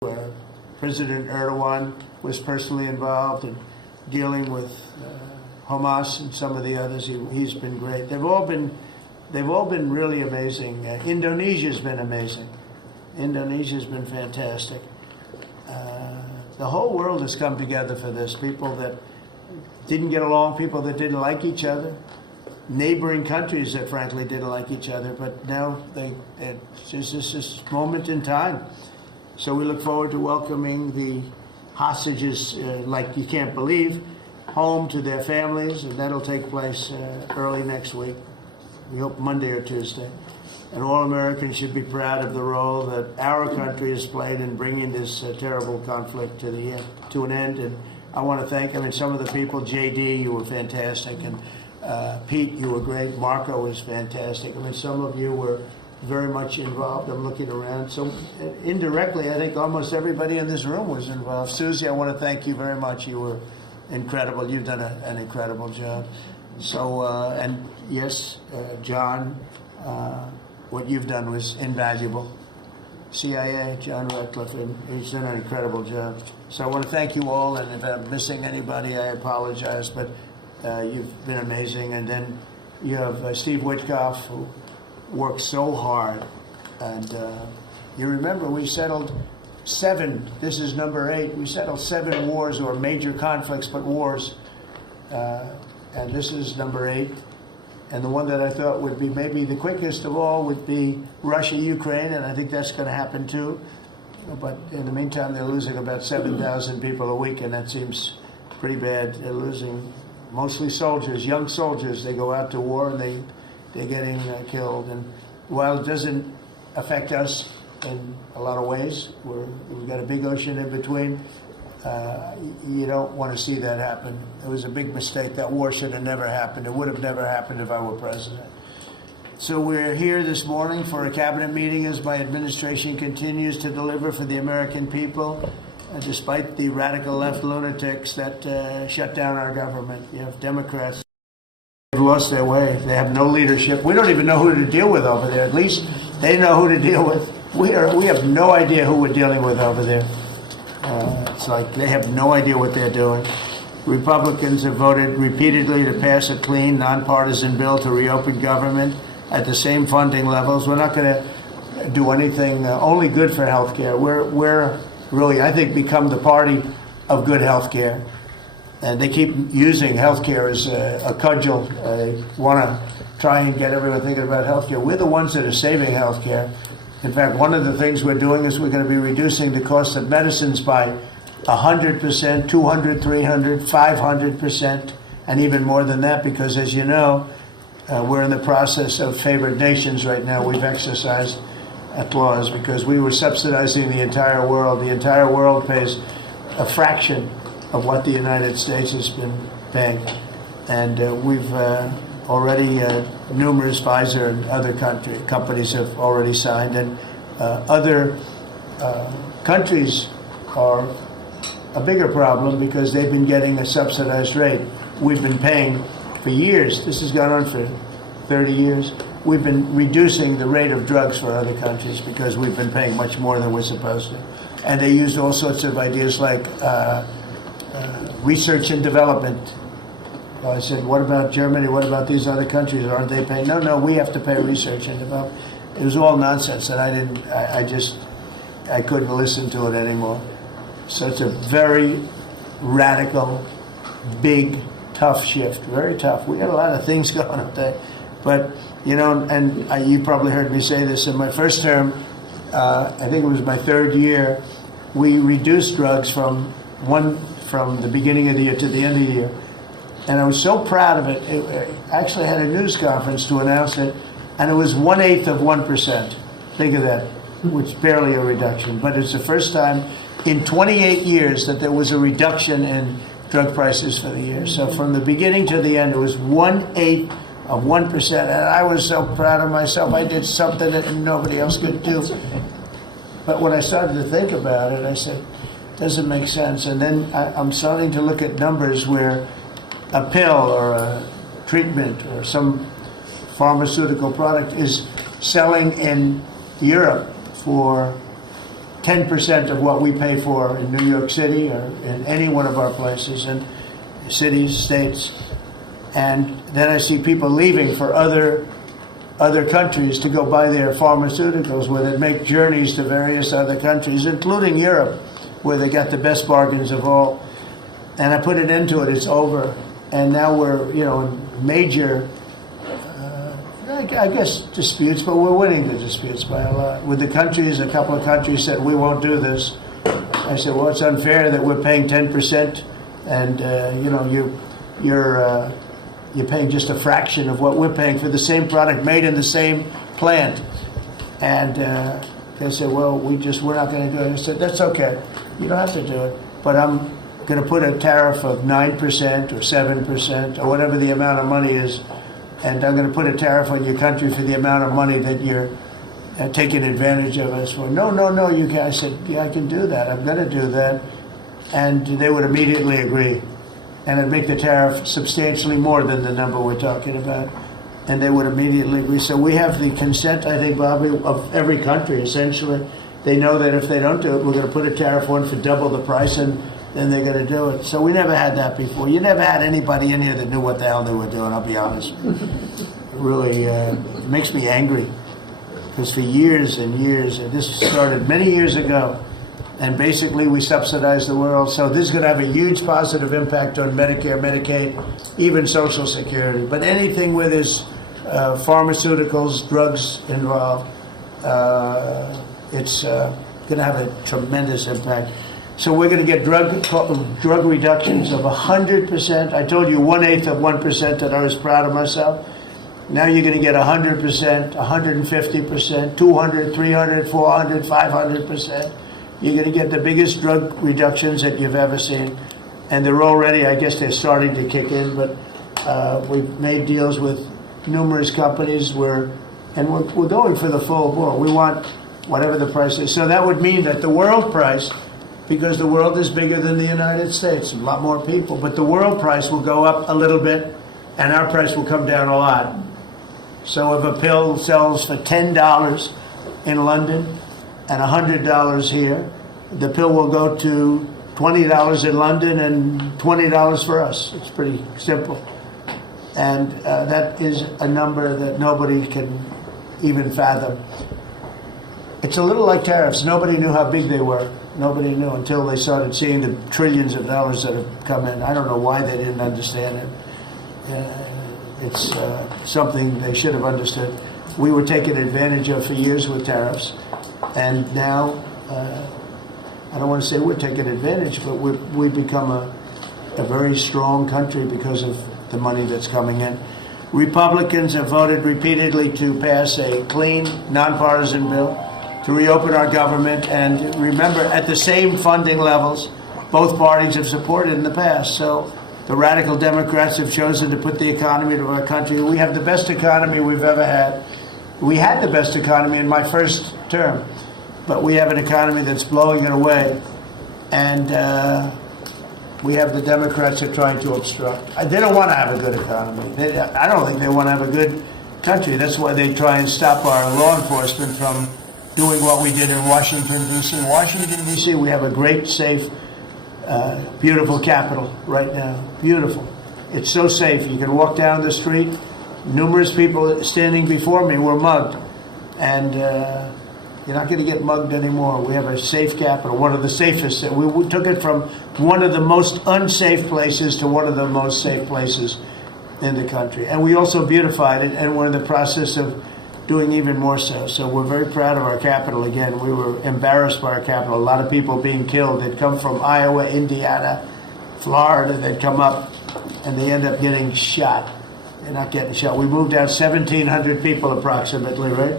where President Erdogan was personally involved in dealing with Hamas and some of the others. He's been great. They've all been really amazing. Indonesia's been amazing. Indonesia's been fantastic. The whole world has come together for this. People that didn't get along, people that didn't like each other, neighboring countries that frankly didn't like each other, but now it's just this moment in time. So we look forward to welcoming the hostages, like you can't believe, home to their families, and that'll take place early next week. We hope Monday or Tuesday. And all Americans should be proud of the role that our country has played in bringing this terrible conflict to an end. And I want to thank, some of the people, JD, you were fantastic, and Pete, you were great. Marco was fantastic. Some of you were very much involved. I'm looking around. So indirectly, I think almost everybody in this room was involved. Susie, I want to thank you very much. You were incredible. You've done an incredible job. So, and yes, John, what you've done was invaluable. CIA, John Ratcliffe, and he's done an incredible job. So I want to thank you all, and if I'm missing anybody, I apologize, but you've been amazing. And then you have Steve Witkoff, who worked so hard. And you remember we settled 7, this is number 8, we settled 7 wars or major conflicts, but wars. And this is number 8. And the one that I thought would be maybe the quickest of all would be Russia-Ukraine, and I think that's going to happen too. But in the meantime, they're losing about 7,000 people a week, and that seems pretty bad. They're losing mostly soldiers, young soldiers. They go out to war, and they're getting killed. And while it doesn't affect us in a lot of ways, we've got a big ocean in between, you don't want to see that happen. It was a big mistake. That war should have never happened. It would have never happened if I were president. So we're here this morning for a cabinet meeting as my administration continues to deliver for the American people, despite the radical left lunatics that shut down our government. You have Democrats. They've lost their way. They have no leadership. We don't even know who to deal with over there. At least they know who to deal with. We have no idea who we're dealing with over there. It's like they have no idea what they're doing. Republicans have voted repeatedly to pass a clean, nonpartisan bill to reopen government at the same funding levels. We're not going to do anything only good for health care. We're really, I think, become the party of good health care. And they keep using health care as a cudgel. They want to try and get everyone thinking about health care. We're the ones that are saving health care. In fact, one of the things we're doing is we're going to be reducing the cost of medicines by 100%, 200, 300, 500%, and even more than that, because as you know, we're in the process of favored nations right now. We've exercised applause because we were subsidizing the entire world. The entire world pays a fraction of what the United States has been paying. And we've already, numerous Pfizer and other companies have already signed, and other countries are a bigger problem because they've been getting a subsidized rate. We've been paying for years. This has gone on for 30 years. We've been reducing the rate of drugs for other countries because we've been paying much more than we're supposed to. And they used all sorts of ideas like research and development. I said, what about Germany? What about these other countries? Aren't they paying? No, we have to pay research and development. It was all nonsense, and I couldn't listen to it anymore. So it's a very radical, big, tough shift. Very tough. We got a lot of things going up there. But, and you probably heard me say this in my first term, I think it was my 3rd year, we reduced drugs from the beginning of the year to the end of the year. And I was so proud of it. I actually had a news conference to announce it, and it was 1/8 of 1%. Think of that, which is barely a reduction. But it's the first time in 28 years that there was a reduction in drug prices for the year. So from the beginning to the end, it was 1/8 of 1%. And I was so proud of myself. I did something that nobody else could do. But when I started to think about it, I said, it doesn't make sense. And then I'm starting to look at numbers where a pill or a treatment or some pharmaceutical product is selling in Europe for 10% of what we pay for in New York City or in any one of our places, and cities, states. And then I see people leaving for other countries to go buy their pharmaceuticals, where they make journeys to various other countries, including Europe, where they got the best bargains of all. And I put an end to it. It's over. And now we're, in major, I guess, disputes, but we're winning the disputes by a lot. With the countries, a couple of countries said, we won't do this. I said, well, it's unfair that we're paying 10%, and, you're paying just a fraction of what we're paying for the same product made in the same plant. And they said, well, we're not going to do it. I said, that's okay. You don't have to do it. But I'm going to put a tariff of 9% or 7% or whatever the amount of money is. And I'm going to put a tariff on your country for the amount of money that you're taking advantage of us for. No, you can't. I said, yeah, I can do that. I'm going to do that. And they would immediately agree. And it'd make the tariff substantially more than the number we're talking about. And they would immediately agree. So we have the consent, I think, Bobby, of every country, essentially. They know that if they don't do it, we're going to put a tariff on for double the price, and then they're going to do it. So we never had that before. You never had anybody in here that knew what the hell they were doing, I'll be honest. It really makes me angry. Because for years and years, and this started many years ago, and basically we subsidize the world. So this is going to have a huge positive impact on Medicare, Medicaid, even Social Security. But anything where there's pharmaceuticals, drugs involved, it's going to have a tremendous impact. So we're going to get drug reductions of 100%. I told you 1/8 of 1% that I was proud of myself. Now you're going to get 100%, 150%, 200, 300, 400, 500%. You're going to get the biggest drug reductions that you've ever seen. And they're already, I guess they're starting to kick in, but we've made deals with numerous companies and we're going for the full bore. We want whatever the price is. So that would mean that the world price, because the world is bigger than the United States, a lot more people, but the world price will go up a little bit and our price will come down a lot. So if a pill sells for $10 in London and $100 here, the pill will go to $20 in London and $20 for us. It's pretty simple. And that is a number that nobody can even fathom. It's a little like tariffs. Nobody knew how big they were. Nobody knew until they started seeing the trillions of dollars that have come in. I don't know why they didn't understand it. It's something they should have understood. We were taken advantage of for years with tariffs, and now I don't want to say we're taking advantage, but we've become a very strong country because of the money that's coming in. Republicans have voted repeatedly to pass a clean, nonpartisan bill to reopen our government, and remember, at the same funding levels both parties have supported in the past. So the radical Democrats have chosen to put the economy of our country. We have the best economy we've ever had. We had the best economy in my first term, but we have an economy that's blowing it away, and we have the Democrats that are trying to obstruct. They don't want to have a good economy. I don't think they want to have a good country. That's why they try and stop our law enforcement from doing what we did in Washington, D.C. In Washington, D.C., we have a great, safe, beautiful capital right now. Beautiful. It's so safe. You can walk down the street. Numerous people standing before me were mugged. And you're not going to get mugged anymore. We have a safe capital, one of the safest. We took it from one of the most unsafe places to one of the most safe places in the country. And we also beautified it, and we're in the process of doing even more so. So we're very proud of our capital. Again, we were embarrassed by our capital. A lot of people being killed. They'd come from Iowa, Indiana, Florida. They'd come up, and they end up getting shot. They're not getting shot. We moved out 1,700 people approximately, right?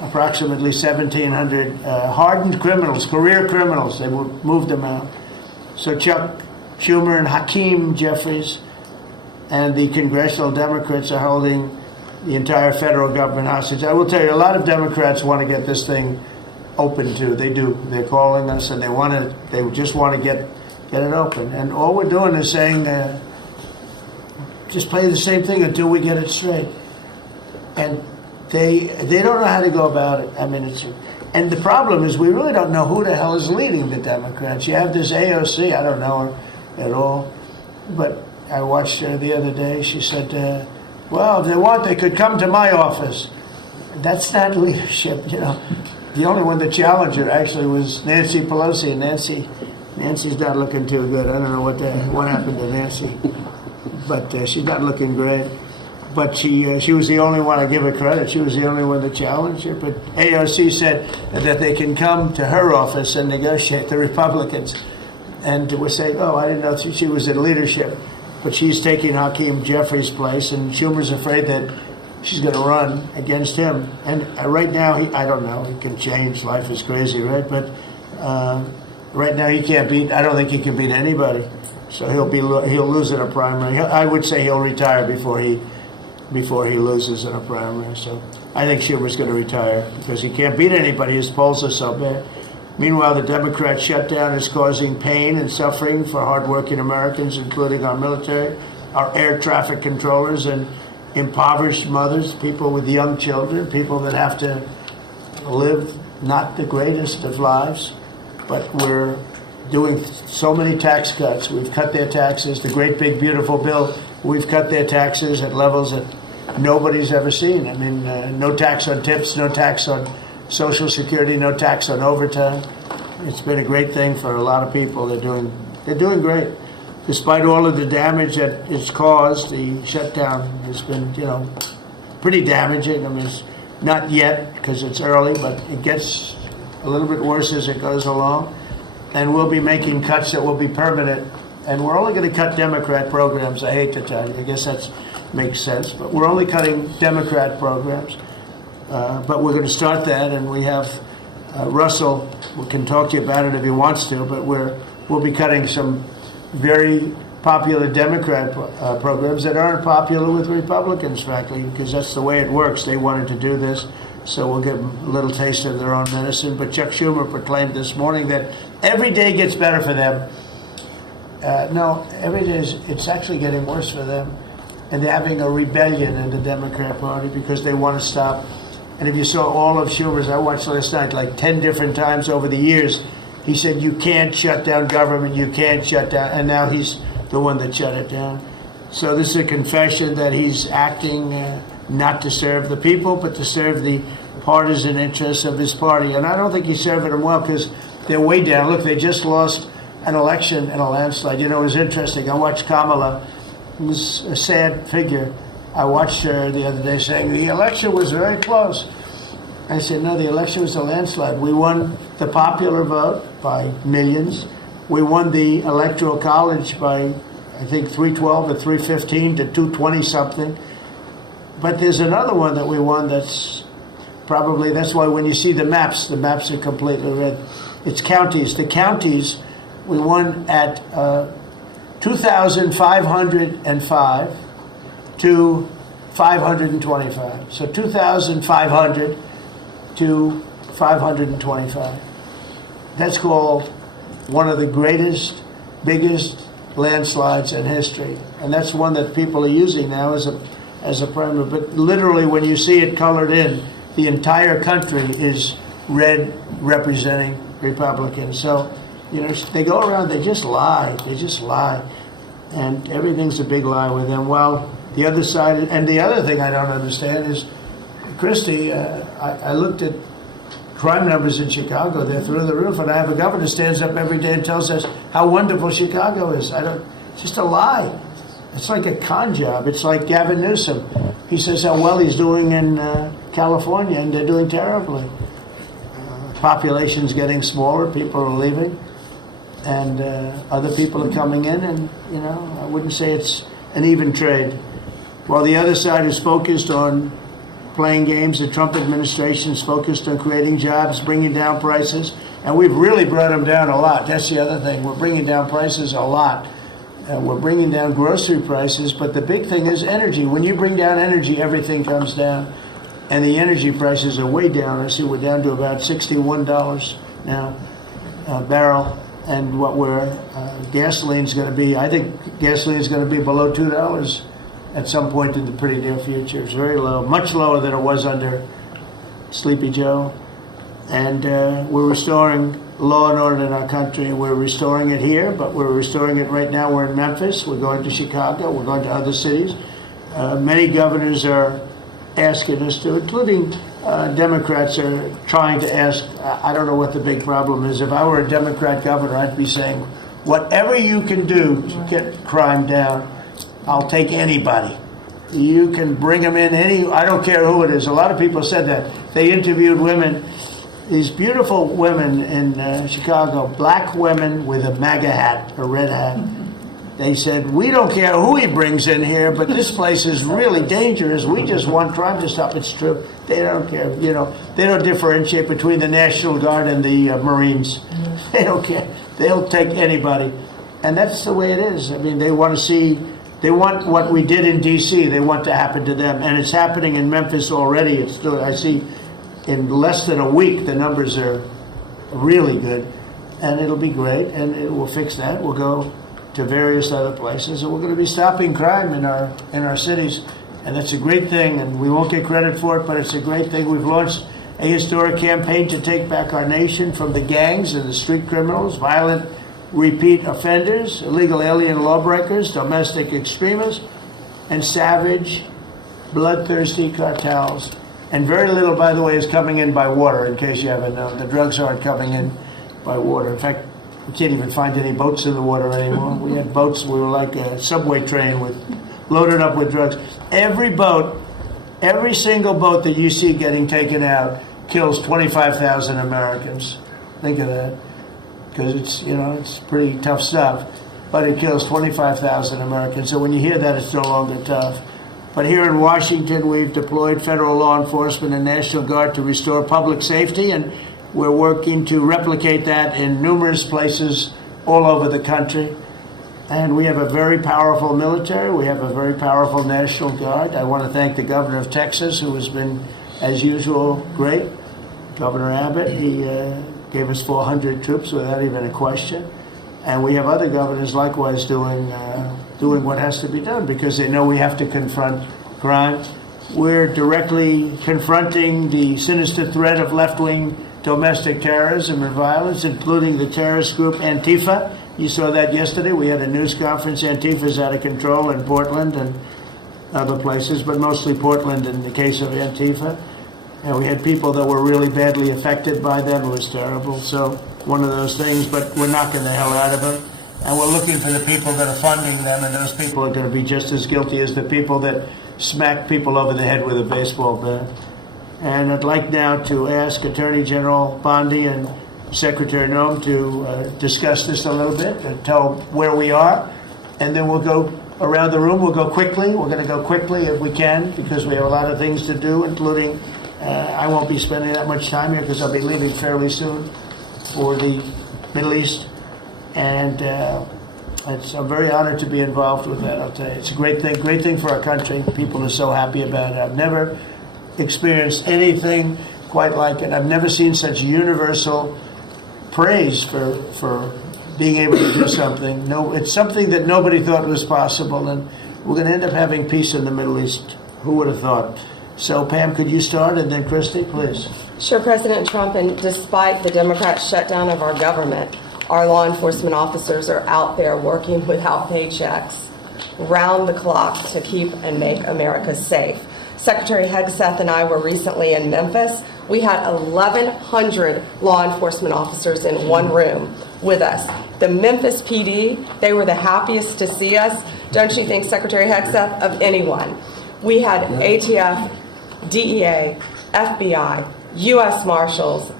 Approximately 1,700 hardened criminals, career criminals. They moved them out. So Chuck Schumer and Hakeem Jeffries and the congressional Democrats are holding the entire federal government hostage. I will tell you, a lot of Democrats want to get this thing open too. They do. They're calling us, and they just want to get it open. And all we're doing is saying, just play the same thing until we get it straight. And they don't know how to go about it. I mean, And the problem is we really don't know who the hell is leading the Democrats. You have this AOC, I don't know her at all, but I watched her the other day. She said, well, if they want, they could come to my office. That's not leadership, you know. The only one that challenged her actually was Nancy Pelosi, and Nancy's not looking too good. I don't know what happened to Nancy, but she's not looking great. But she was the only one, I give her credit, she was the only one that challenged her. But AOC said that they can come to her office and negotiate, the Republicans. And we're saying, oh, I didn't know she was in leadership. But she's taking Hakeem Jeffries' place, and Schumer's afraid that she's going to run against him. And right now, I don't know, he can change, life is crazy, right? But right now he can't beat, I don't think he can beat anybody. So he'll lose in a primary. I would say he'll retire before he loses in a primary. So I think Schumer's going to retire because he can't beat anybody. His polls are so bad. Meanwhile, the Democrat shutdown is causing pain and suffering for hardworking Americans, including our military, our air traffic controllers, and impoverished mothers, people with young children, people that have to live not the greatest of lives. But we're doing so many tax cuts. We've cut their taxes. The great big beautiful bill, we've cut their taxes at levels that nobody's ever seen. I mean, no tax on tips, no tax on Social Security, no tax on overtime. It's been a great thing for a lot of people. They're doing great. Despite all of the damage that it's caused, the shutdown has been, you know, pretty damaging. I mean, it's not yet because it's early, but it gets a little bit worse as it goes along. And we'll be making cuts that will be permanent. And we're only going to cut Democrat programs. I hate to tell you. I guess that makes sense. But we're only cutting Democrat programs. But we're going to start that. And we have Russell, we can talk to you about it if he wants to, but we'll be cutting some very popular Democrat programs that aren't popular with Republicans, frankly, because that's the way it works. They wanted to do this, so we'll give them a little taste of their own medicine. But Chuck Schumer proclaimed this morning that every day gets better for them. No, every day it's actually getting worse for them. And they're having a rebellion in the Democrat Party because they want to stop. And if you saw all of Schumer's, I watched last night like 10 different times over the years, he said, you can't shut down government, you can't shut down. And now he's the one that shut it down. So this is a confession that he's acting not to serve the people, but to serve the partisan interests of his party. And I don't think he's serving them well because they're way down. Look, they just lost an election in a landslide. You know, it was interesting. I watched Kamala. It was a sad figure. I watched her the other day saying the election was very close. I said, no, the election was a landslide. We won the popular vote by millions. We won the Electoral College by, I think, 312 or 315 to 220 something. But there's another one that we won that's why when you see the maps are completely red. It's counties. The counties, we won at 2,505 to 525. So 2,500 to 525. That's called one of the greatest, biggest landslides in history. And that's one that people are using now as a primary. But literally, when you see it colored in, the entire country is red representing Republicans. So, you know, they go around, they just lie. They just lie. And everything's a big lie with them. Well, the other side, and the other thing I don't understand is, Christie, I looked at crime numbers in Chicago. They're through the roof. And I have a governor who stands up every day and tells us how wonderful Chicago is. It's just a lie. It's like a con job. It's like Gavin Newsom. He says how well he's doing in California, and they're doing terribly. Population's getting smaller. People are leaving. And other people are coming in. And, you know, I wouldn't say it's an even trade. While the other side is focused on playing games, the Trump administration is focused on creating jobs, bringing down prices. And we've really brought them down a lot. That's the other thing. We're bringing down prices a lot. We're bringing down grocery prices. But the big thing is energy. When you bring down energy, everything comes down. And the energy prices are way down. I see we're down to about $61 now a barrel. And what gasoline's going to be, I think gasoline's going to be below $2 at some point in the pretty near future. It's very low, much lower than it was under Sleepy Joe. And we're restoring law and order in our country, and we're restoring it here, but we're restoring it right now. We're in Memphis, we're going to Chicago, we're going to other cities. Many governors are asking us to, including Democrats are trying to ask. I don't know what the big problem is. If I were a Democrat governor, I'd be saying, whatever you can do to get crime down, I'll take anybody. You can bring them in I don't care who it is. A lot of people said that. They interviewed women, these beautiful women in Chicago, black women with a MAGA hat, a red hat. They said, we don't care who he brings in here, but this place is really dangerous. We just want crime to stop. It's true. They don't care. You know, they don't differentiate between the National Guard and the Marines. They don't care. They'll take anybody. And that's the way it is. I mean, they want what we did in D.C., they want to happen to them. And it's happening in Memphis already. I see in less than a week, the numbers are really good. And it'll be great, and we'll fix that. We'll go to various other places, and we're going to be stopping crime in our cities, and that's a great thing, and we won't get credit for it, but it's a great thing. We've launched a historic campaign to take back our nation from the gangs and the street criminals, violent repeat offenders, illegal alien lawbreakers, domestic extremists, and savage, bloodthirsty cartels. And very little, by the way, is coming in by water, in case you haven't known. The drugs aren't coming in by water. In fact, we can't even find any boats in the water anymore. We had boats, we were like a subway train loaded up with drugs. Every single boat that you see getting taken out kills 25,000 Americans. Think of that. Because it's pretty tough stuff. But it kills 25,000 Americans. So when you hear that, it's no longer tough. But here in Washington, we've deployed federal law enforcement and National Guard to restore public safety, and we're working to replicate that in numerous places all over the country. And we have a very powerful military. We have a very powerful National Guard. I want to thank the governor of Texas, who has been, as usual, great. Governor Abbott, he gave us 400 troops without even a question. And we have other governors likewise doing what has to be done, because they know we have to confront crime. We're directly confronting the sinister threat of left-wing domestic terrorism and violence, including the terrorist group Antifa. You saw that yesterday. We had a news conference. Antifa's out of control in Portland and other places, but mostly Portland in the case of Antifa. And we had people that were really badly affected by them. It was terrible. So one of those things, but we're knocking the hell out of them. And we're looking for the people that are funding them, and those people are going to be just as guilty as the people that smack people over the head with a baseball bat. And I'd like now to ask Attorney General Bondi and Secretary Noem to discuss this a little bit and tell where we are. And then we'll go around the room. We'll go quickly. We're going to go quickly if we can, because we have a lot of things to do, including I won't be spending that much time here because I'll be leaving fairly soon for the Middle East. And I'm very honored to be involved with that, I'll tell you. It's a great thing for our country. People are so happy about it. I've never experienced anything quite like it. I've never seen such universal praise for being able to do something. No, it's something that nobody thought was possible, and we're going to end up having peace in the Middle East. Who would have thought? So, Pam, could you start, and then Christy, please. Sure, President Trump, and despite the Democrat shutdown of our government, our law enforcement officers are out there working without paychecks, round the clock, to keep and make America safe. Secretary Hegseth and I were recently in Memphis. We had 1,100 law enforcement officers in one room with us. The Memphis PD, they were the happiest to see us, don't you think, Secretary Hegseth, of anyone. We had ATF, DEA, FBI, U.S. Marshals.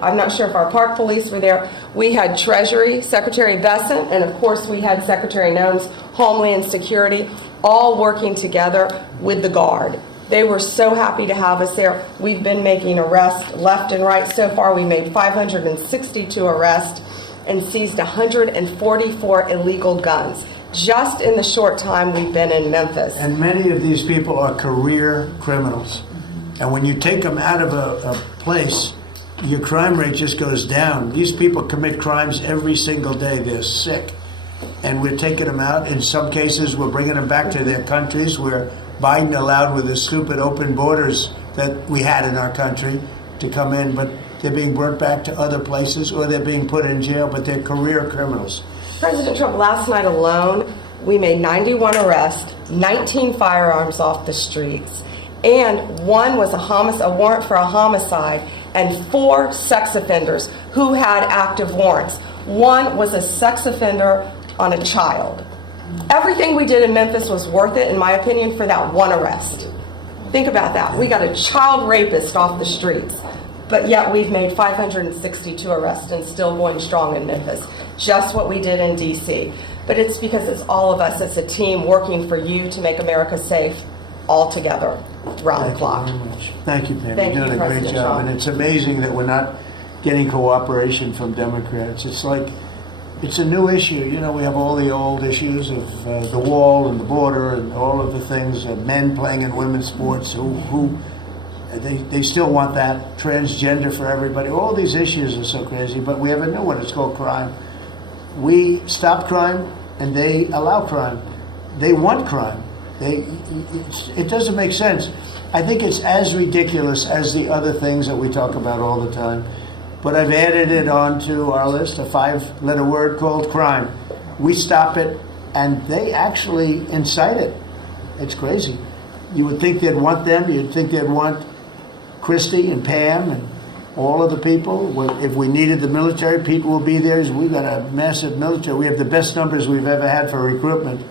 I'm not sure if our park police were there. We had Treasury, Secretary Bessent, and of course we had Secretary Noem's Homeland Security, all working together with the Guard. They were so happy to have us there. We've been making arrests left and right. So far, we made 562 arrests and seized 144 illegal guns just in the short time we've been in Memphis. And many of these people are career criminals. And when you take them out of a place, your crime rate just goes down. These people commit crimes every single day. They're sick. And we're taking them out. In some cases, we're bringing them back to their countries where Biden allowed, with the stupid open borders that we had in our country, to come in. But they're being brought back to other places, or they're being put in jail, but they're career criminals. President Trump, last night alone, we made 91 arrests, 19 firearms off the streets, and one was a warrant for a homicide, and 4 sex offenders who had active warrants. One was a sex offender on a child. Everything we did in Memphis was worth it, in my opinion, for that one arrest. Think about that. We got a child rapist off the streets, but yet we've made 562 arrests and still going strong in Memphis. Just what we did in D.C. But it's because it's all of us. It's a team working for you to make America safe all together, round the clock. Thank you very much. Thank you, Pam. Thank You're you, doing a great President job. Trump. And it's amazing that we're not getting cooperation from Democrats. It's like, it's a new issue. You know, we have all the old issues of the wall and the border and all of the things, men playing in women's sports they still want that, transgender for everybody. All these issues are so crazy, but we have a new one. It's called crime. We stop crime and they allow crime. They want crime. It doesn't make sense. I think it's as ridiculous as the other things that we talk about all the time. But I've added it onto our list, a 5-letter word called crime. We stop it, and they actually incite it. It's crazy. You would think they'd want them. You'd think they'd want Christy and Pam and all of the people. If we needed the military, people will be there. We've got a massive military. We have the best numbers we've ever had for recruitment.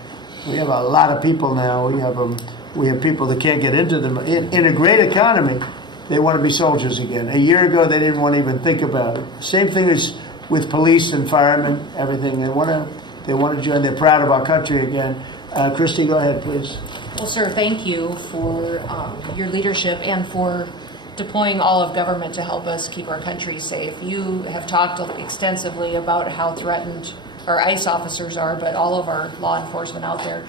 We have a lot of people now. We have people that can't get into them. In a great economy, they want to be soldiers again. A year ago, they didn't want to even think about it. Same thing as with police and firemen, everything. They want to join. They're proud of our country again. Christy, go ahead, please. Well, sir, thank you for your leadership and for deploying all of government to help us keep our country safe. You have talked extensively about how threatened our ICE officers are, but all of our law enforcement out there.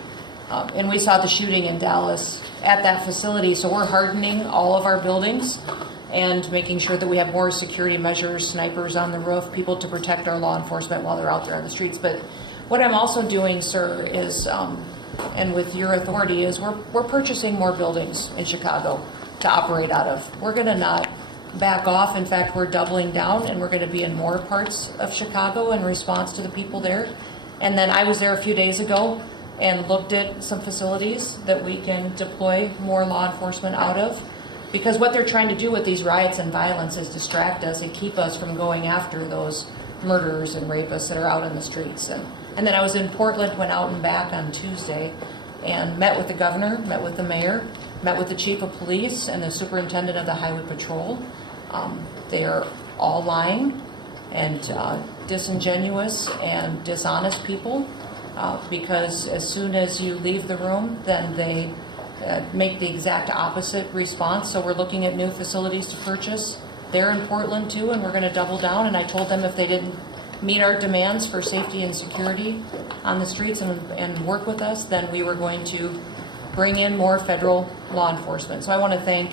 And we saw the shooting in Dallas at that facility, so we're hardening all of our buildings and making sure that we have more security measures, snipers on the roof, people to protect our law enforcement while they're out there on the streets. But what I'm also doing, sir, is, and with your authority, is we're purchasing more buildings in Chicago to operate out of. We're going to not back off. In fact, we're doubling down, and we're going to be in more parts of Chicago in response to the people there. And then I was there a few days ago and looked at some facilities that we can deploy more law enforcement out of. Because what they're trying to do with these riots and violence is distract us and keep us from going after those murderers and rapists that are out in the streets. And then I was in Portland, went out and back on Tuesday, and met with the governor, met with the mayor, met with the chief of police and the superintendent of the highway patrol. They are all lying and disingenuous and dishonest people. Because as soon as you leave the room, then they make the exact opposite response. So we're looking at new facilities to purchase. They're in Portland too, and we're going to double down. And I told them if they didn't meet our demands for safety and security on the streets and work with us, then we were going to bring in more federal law enforcement. So I want to thank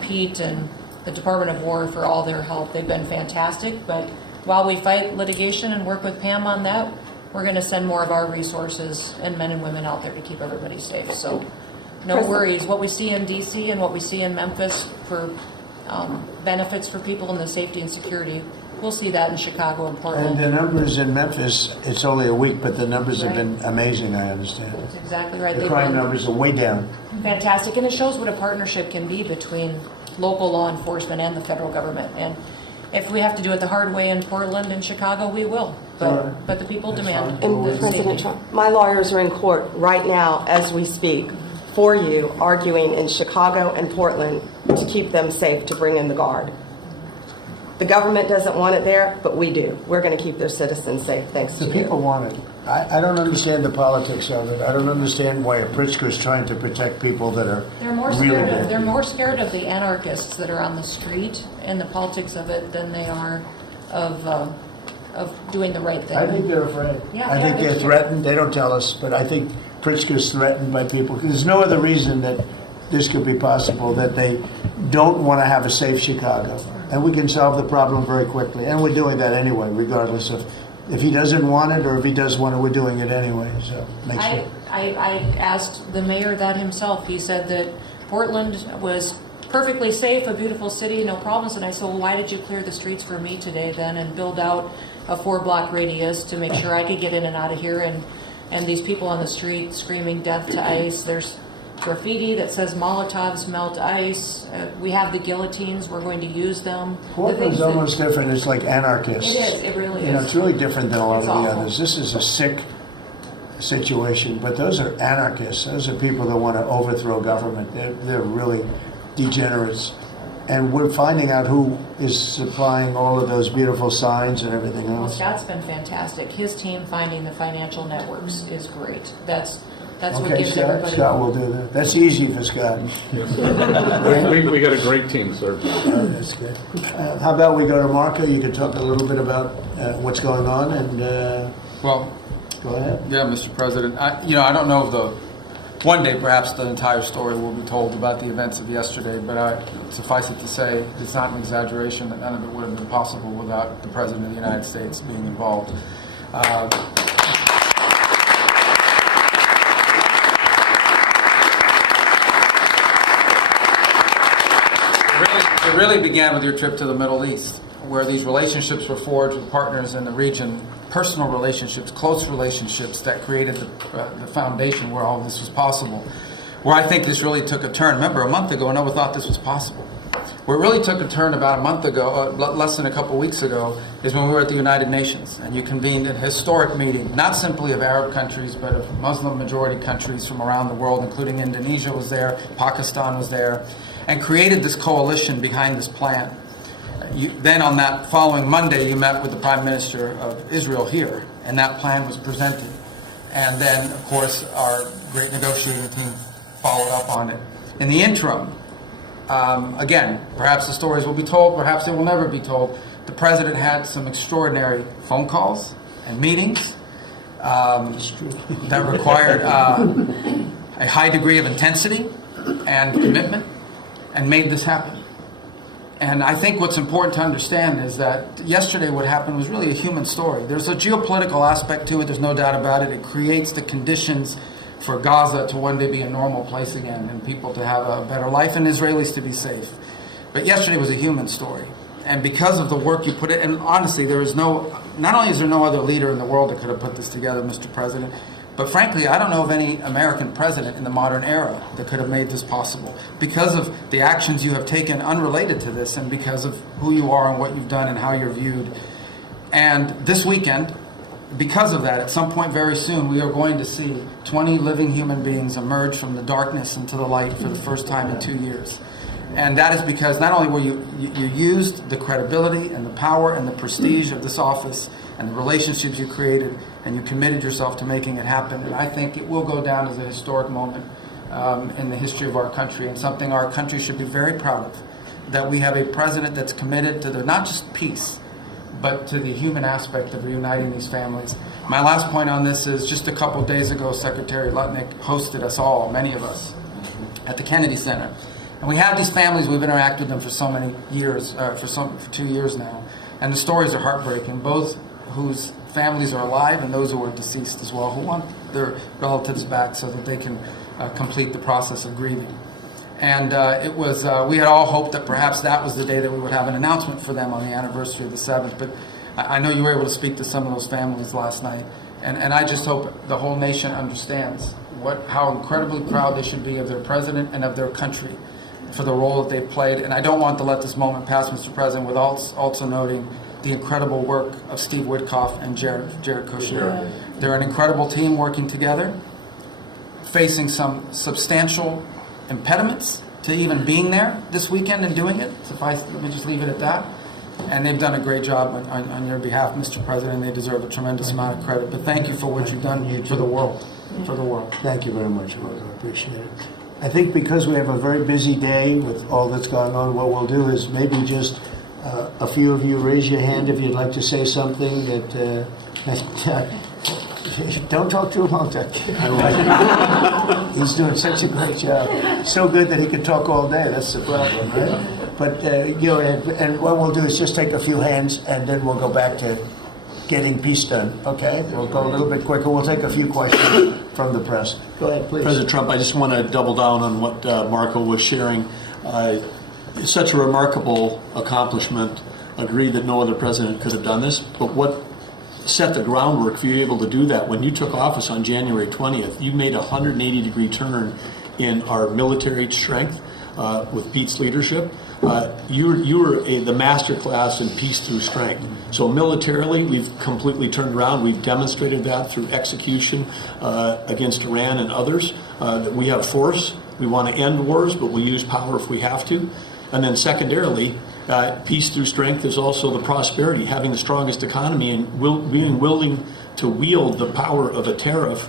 Pete and the Department of War for all their help. They've been fantastic. But while we fight litigation and work with Pam on that, we're going to send more of our resources and men and women out there to keep everybody safe. So no worries. What we see in D.C. and what we see in Memphis for benefits for people in the safety and security, we'll see that in Chicago and Portland. And the numbers in Memphis, it's only a week, but the numbers have been amazing, I understand. That's exactly right. The crime numbers are way down. Fantastic. And it shows what a partnership can be between local law enforcement and the federal government. And if we have to do it the hard way in Portland and Chicago, we will. But the people demand. And President Trump, my lawyers are in court right now as we speak for you, arguing in Chicago and Portland to keep them safe, to bring in the guard. The government doesn't want it there, but we do. We're going to keep their citizens safe, thanks to The you. people want it. I don't understand the politics of it. I don't understand why a Pritzker is trying to protect people that are really bad. They're more scared of the anarchists that are on the street and the politics of it than they are of doing the right thing. I think they're afraid. Yeah, I think they're threatened. They don't tell us, but I think Pritzker's threatened by people. There's no other reason that this could be possible, that they don't want to have a safe Chicago. And we can solve the problem very quickly. And we're doing that anyway, regardless of if he doesn't want it or if he does want it, we're doing it anyway. So make sure. I asked the mayor that himself. He said that Portland was perfectly safe, a beautiful city, no problems. And I said, well, why did you clear the streets for me today then and build out a 4-block radius to make sure I could get in and out of here? And these people on the street screaming death to ICE. There's graffiti that says Molotovs melt ICE. We have the guillotines. We're going to use them. Portland's almost different. It's like anarchists. It is. It really is. You know, it's really different than a lot It's of the awful. others. This is a sick situation, but those are anarchists. Those are people that want to overthrow government. They're really degenerates. And we're finding out who is supplying all of those beautiful signs and everything Well, else. Scott's been fantastic. His team finding the financial networks is great. That's what Okay, gives everybody. Scott will do that. That's easy for Scott. We got a great team, sir. Oh, that's good. How about we go to Marco? You can talk a little bit about what's going on, and Well, go ahead. yeah, Mr. President. I don't know if one day perhaps the entire story will be told about the events of yesterday, but suffice it to say, it's not an exaggeration that none of it would have been possible without the President of the United States being involved. It really began with your trip to the Middle East, where these relationships were forged with partners in the region, personal relationships, close relationships that created the foundation where all of this was possible. Where I think this really took a turn. Remember, a month ago, no one thought this was possible. Where it really took a turn about a month ago, less than a couple weeks ago, is when we were at the United Nations, and you convened a historic meeting, not simply of Arab countries, but of Muslim-majority countries from around the world, including Indonesia was there, Pakistan was there, and created this coalition behind this plan. Then on that following Monday, you met with the Prime Minister of Israel here, and that plan was presented. And then, of course, our great negotiating team followed up on it. In the interim, again, perhaps the stories will be told, perhaps they will never be told. The President had some extraordinary phone calls and meetings that required a high degree of intensity and commitment, and made this happen. And I think what's important to understand is that yesterday what happened was really a human story. There's a geopolitical aspect to it, there's no doubt about it. It creates the conditions for Gaza to one day be a normal place again, and people to have a better life, and Israelis to be safe. But yesterday was a human story. And because of the work you put in, and honestly, not only is there no other leader in the world that could have put this together, Mr. President, but frankly, I don't know of any American president in the modern era that could have made this possible. Because of the actions you have taken unrelated to this, and because of who you are and what you've done and how you're viewed. And this weekend, because of that, at some point very soon, we are going to see 20 living human beings emerge from the darkness into the light for the first time in 2 years. And that is because not only were you used the credibility and the power and the prestige of this office and the relationships you created, and you committed yourself to making it happen. And I think it will go down as a historic moment in the history of our country, and something our country should be very proud of, that we have a president that's committed to not just peace, but to the human aspect of reuniting these families. My last point on this is just a couple of days ago, Secretary Lutnick hosted us all, many of us, at the Kennedy Center. And we have these families, we've interacted with them for so many years, for 2 years now. And the stories are heartbreaking, both whose families are alive and those who are deceased as well, who want their relatives back so that they can complete the process of grieving. And it was, we had all hoped that perhaps that was the day that we would have an announcement for them on the anniversary of the 7th. But I know you were able to speak to some of those families last night. And I just hope the whole nation understands how incredibly proud they should be of their president and of their country for the role that they've played. And I don't want to let this moment pass, Mr. President, without also noting the incredible work of Steve Witkoff and Jared Kushner. Yeah. They're an incredible team working together, facing some substantial impediments to even being there this weekend and doing it. Let me just leave it at that. And they've done a great job on your behalf, Mr. President. They deserve a tremendous amount of credit. But thank you for what you've done for the world. For the world. Thank you very much, Marco. I appreciate it. I think because we have a very busy day with all that's going on, what we'll do is maybe just a few of you raise your hand if you'd like to say something that don't talk too long. He's doing such a great job. So good that he can talk all day. That's the problem, right? But and what we'll do is just take a few hands, and then we'll go back to getting peace done. Okay? We'll go a little bit quicker. We'll take a few questions from the press. Go ahead, please. President Trump, I just want to double down on what Marco was sharing. It's such a remarkable accomplishment. Agree that no other president could have done this, but what set the groundwork for you able to do that? When you took office on January 20th, you made a 180-degree turn in our military strength with Pete's leadership. You were the master class in peace through strength. So militarily, we've completely turned around. We've demonstrated that through execution against Iran and others, that we have force. We want to end wars, but we'll use power if we have to. And then secondarily, peace through strength is also the prosperity, having the strongest economy and being willing to wield the power of a tariff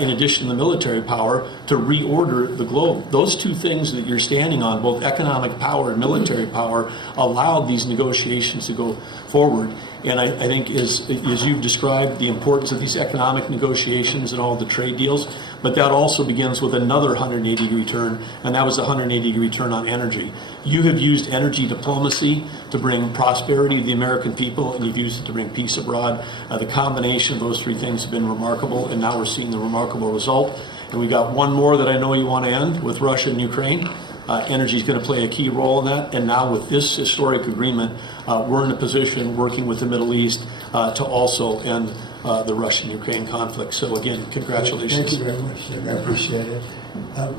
in addition to the military power to reorder the globe. Those two things that you're standing on, both economic power and military power, allowed these negotiations to go forward. And I think as you've described, the importance of these economic negotiations and all the trade deals, but that also begins with another 180-degree turn, and that was a 180-degree turn on energy. You have used energy diplomacy to bring prosperity to the American people, and you've used it to bring peace abroad. The combination of those three things have been remarkable, and now we're seeing the remarkable result. And we got one more that I know you want to end with Russia and Ukraine. Energy is going to play a key role in that. And now with this historic agreement, we're in a position working with the Middle East to also end the Russian-Ukraine conflict. So again, congratulations. Thank you very much, Jim. I appreciate it.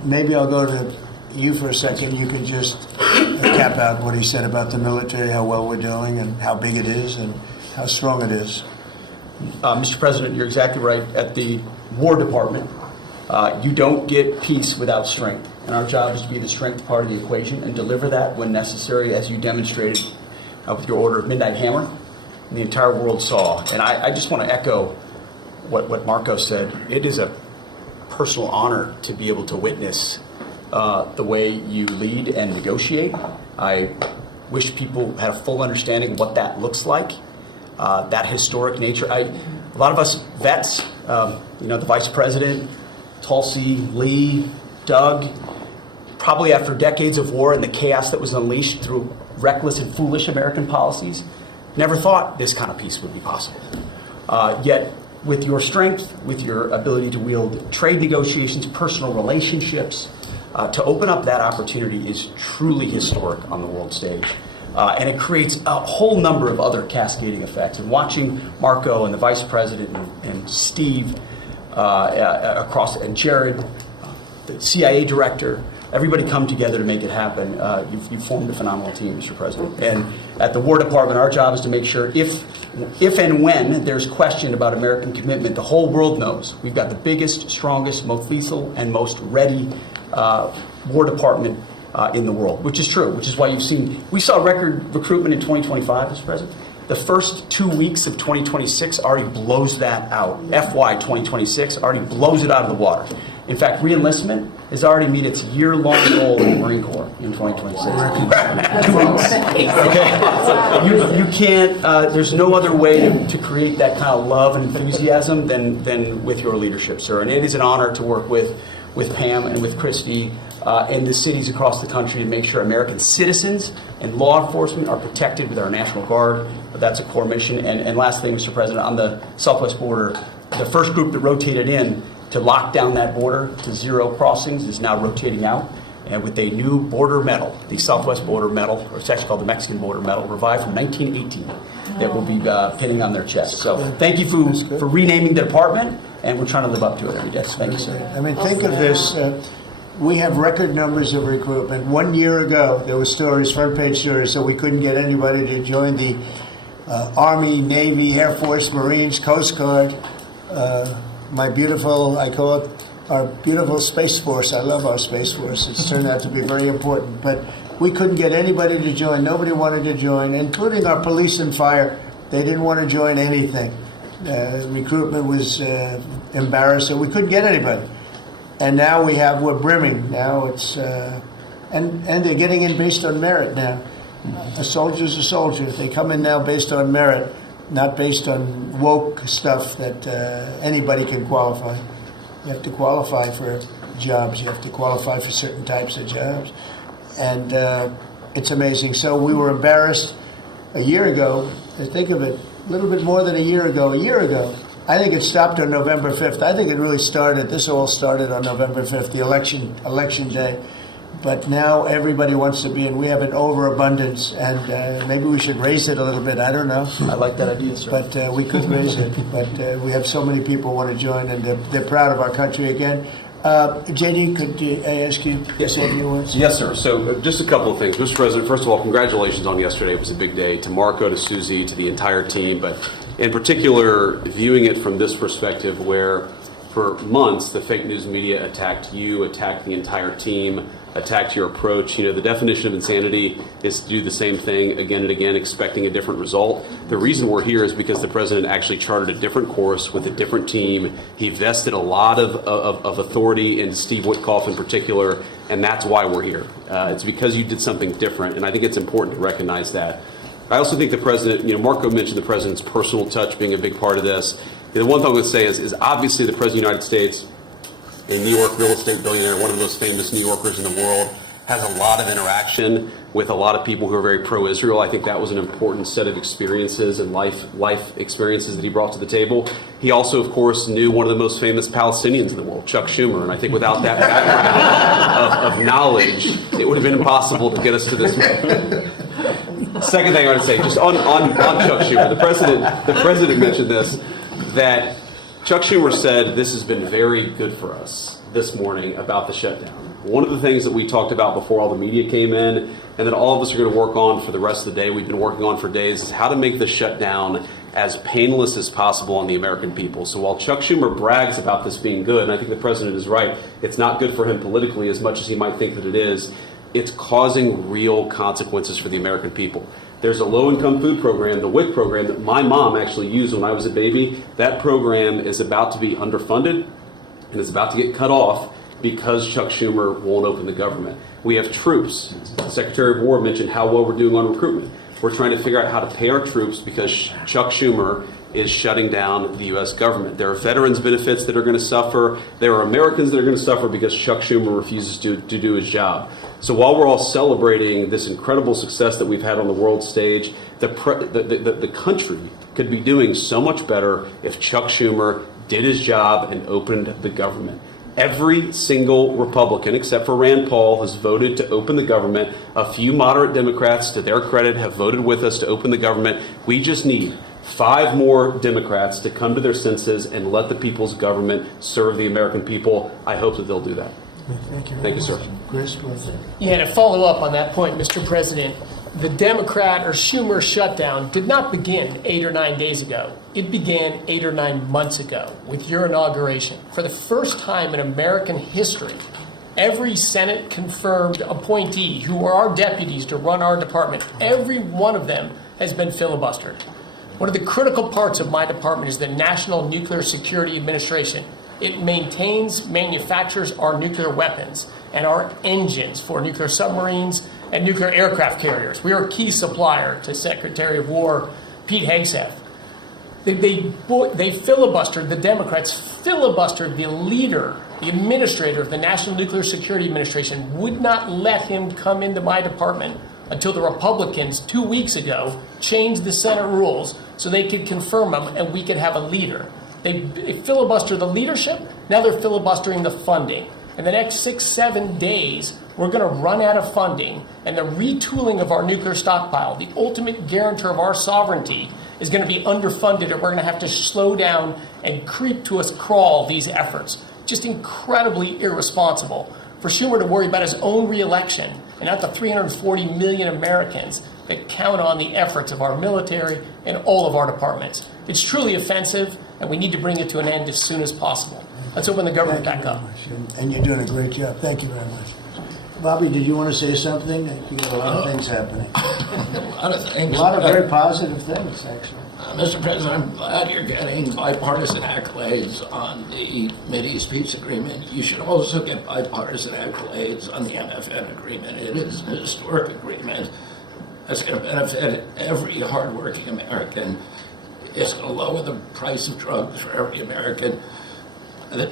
Maybe I'll go to you for a second. You can just cap out what he said about the military, how well we're doing and how big it is and how strong it is. Mr. President, you're exactly right. At the War Department, you don't get peace without strength. And our job is to be the strength part of the equation and deliver that when necessary, as you demonstrated with your Order of Midnight Hammer. And the entire world saw. And I just want to echo what Marco said. It is a personal honor to be able to witness the way you lead and negotiate. I wish people had a full understanding of what that looks like, that historic nature. A lot of us vets, the Vice President, Tulsi, Lee, Doug, probably after decades of war and the chaos that was unleashed through reckless and foolish American policies, never thought this kind of peace would be possible. Yet, with your strength, with your ability to wield trade negotiations, personal relationships, to open up that opportunity is truly historic on the world stage. And it creates a whole number of other cascading effects. And watching Marco and the Vice President and Steve and Jared, the CIA director, everybody come together to make it happen. You've formed a phenomenal team, Mr. President. And at the War Department, our job is to make sure if and when there's question about American commitment, the whole world knows we've got the biggest, strongest, most lethal, and most ready War Department in the world, which is true, which is why we saw record recruitment in 2025, Mr. President. The first 2 weeks of 2026 already blows that out. FY 2026 already blows it out of the water. In fact, re-enlistment has already met its year-long goal in the Marine Corps in 2026. 2 weeks. Okay. You can't. There's no other way to create that kind of love and enthusiasm than with your leadership, sir. And it is an honor to work with Pam and with Christy and the cities across the country to make sure American citizens and law enforcement are protected with our National Guard. That's a core mission. And last thing, Mr. President, on the southwest border, the first group that rotated in to lock down that border to zero crossings is now rotating out, and with a new border medal, the Southwest Border Medal, or it's actually called the Mexican Border Medal, revived from 1918, that will be pinning on their chest. So thank you for renaming the department, and we're trying to live up to it every day. Thank you, sir. I mean, think of this. We have record numbers of recruitment. 1 year ago, there were stories, front page stories, so we couldn't get anybody to join the Army, Navy, Air Force, Marines, Coast Guard. My beautiful, I call it our beautiful Space Force. I love our Space Force. It's turned out to be very important. But we couldn't get anybody to join. Nobody wanted to join, including our police and fire. They didn't want to join anything. Recruitment was embarrassing. We couldn't get anybody. And now we're brimming. Now it's, and they're getting in based on merit now. A soldier's a soldier. They come in now based on merit, not based on woke stuff that anybody can qualify. You have to qualify for jobs. You have to qualify for certain types of jobs. And it's amazing. So we were embarrassed a year ago. Think of it, a little bit more than a year ago. I think it stopped on November 5th. I think it really started, this all started on November 5th, the election day, but now everybody wants to be, and we have an overabundance, and maybe we should raise it a little bit. I don't know. I like that idea, sir. But we could raise it. But we have so many people want to join, and they're proud of our country again. JD, could I ask you to say a few words? Yes, sir. So just a couple of things. Mr. President, first of all, congratulations on yesterday. It was a big day. To Marco, to Susie, to the entire team. But in particular, viewing it from this perspective where for months the fake news media attacked you, attacked the entire team, attacked your approach. You know, the definition of insanity is to do the same thing again and again, expecting a different result. The reason we're here is because the president actually charted a different course with a different team. He vested a lot of authority in Steve Witkoff in particular, and that's why we're here. It's because you did something different, and I think it's important to recognize that. I also think the president, you know, Marco mentioned the president's personal touch being a big part of this. The one thing I would say is obviously the President of the United States, a New York real estate billionaire, one of the most famous New Yorkers in the world, has a lot of interaction with a lot of people who are very pro-Israel. I think that was an important set of experiences and life experiences that he brought to the table. He also, of course, knew one of the most famous Palestinians in the world, Chuck Schumer. And I think without that background of knowledge, it would have been impossible to get us to this moment. Second thing I want to say, just on Chuck Schumer, the president mentioned this, that Chuck Schumer said this has been very good for us this morning about the shutdown. One of the things that we talked about before all the media came in, and that all of us are going to work on for the rest of the day, we've been working on for days, is how to make the shutdown as painless as possible on the American people. So while Chuck Schumer brags about this being good, and I think the president is right, it's not good for him politically as much as he might think that it is, it's causing real consequences for the American people. There's a low-income food program, the WIC program, that my mom actually used when I was a baby. That program is about to be underfunded and is about to get cut off because Chuck Schumer won't open the government. We have troops. The Secretary of War mentioned how well we're doing on recruitment. We're trying to figure out how to pay our troops because Chuck Schumer is shutting down the U.S. government. There are veterans benefits that are going to suffer. There are Americans that are going to suffer because Chuck Schumer refuses to do his job. So while we're all celebrating this incredible success that we've had on the world stage, the country could be doing so much better if Chuck Schumer did his job and opened the government. Every single Republican, except for Rand Paul, has voted to open the government. A few moderate Democrats, to their credit, have voted with us to open the government. We just need 5 more Democrats to come to their senses and let the people's government serve the American people. I hope that they'll do that. Thank you. Thank you, sir. Chris, what's it? Yeah, to follow up on that point, Mr. President, the Democrat or Schumer shutdown did not begin 8 or 9 days ago. It began 8 or 9 months ago with your inauguration. For the first time in American history, every Senate confirmed appointee who are our deputies to run our department, every one of them has been filibustered. One of the critical parts of my department is the National Nuclear Security Administration. It maintains, manufactures our nuclear weapons and our engines for nuclear submarines and nuclear aircraft carriers. We are a key supplier to Secretary of War Pete Hegseth. They filibustered, the Democrats filibustered the leader, the administrator of the National Nuclear Security Administration, would not let him come into my department until the Republicans 2 weeks ago changed the Senate rules so they could confirm him and we could have a leader. They filibustered the leadership, now they're filibustering the funding. In the next 6-7 days, we're going to run out of funding, and the retooling of our nuclear stockpile, the ultimate guarantor of our sovereignty, is going to be underfunded, and we're going to have to slow down and creep to us crawl these efforts. Just incredibly irresponsible for Schumer to worry about his own reelection and not the 340 million Americans that count on the efforts of our military and all of our departments. It's truly offensive, and we need to bring it to an end as soon as possible. Let's open the government back up. And you're doing a great job. Thank you very much. Bobby, did you want to say something? You got a lot of things happening. A lot of things. A lot of very positive things, actually. Mr. President, I'm glad you're getting bipartisan accolades on the Mideast peace agreement. You should also get bipartisan accolades on the MFN agreement. It is a historic agreement that's going to benefit every hardworking American. It's going to lower the price of drugs for every American. By the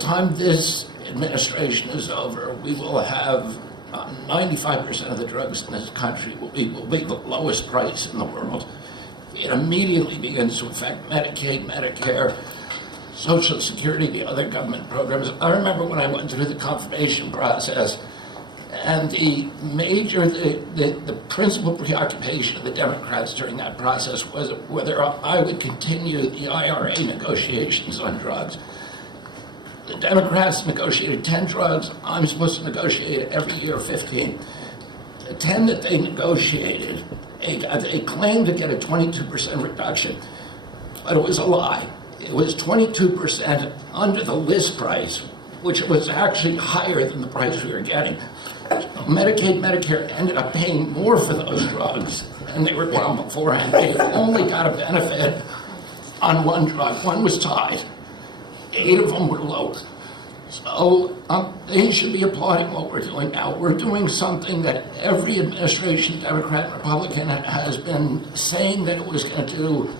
time this administration is over, we will have 95% of the drugs in this country will be the lowest price in the world. It immediately begins to affect Medicaid, Medicare. Social Security, the other government programs. I remember when I went through the confirmation process, and the principal preoccupation of the Democrats during that process was whether I would continue the IRA negotiations on drugs. The Democrats negotiated 10 drugs. I'm supposed to negotiate every year 15. The 10 that they negotiated, they claimed to get a 22% reduction, but it was a lie. It was 22% under the list price, which was actually higher than the price we were getting. Medicaid, Medicare ended up paying more for those drugs than they were paying beforehand. They only got a benefit on one drug. One was tied. 8 of them were lower. So they should be applauding what we're doing now. We're doing something that every administration, Democrat and Republican, has been saying that it was going to do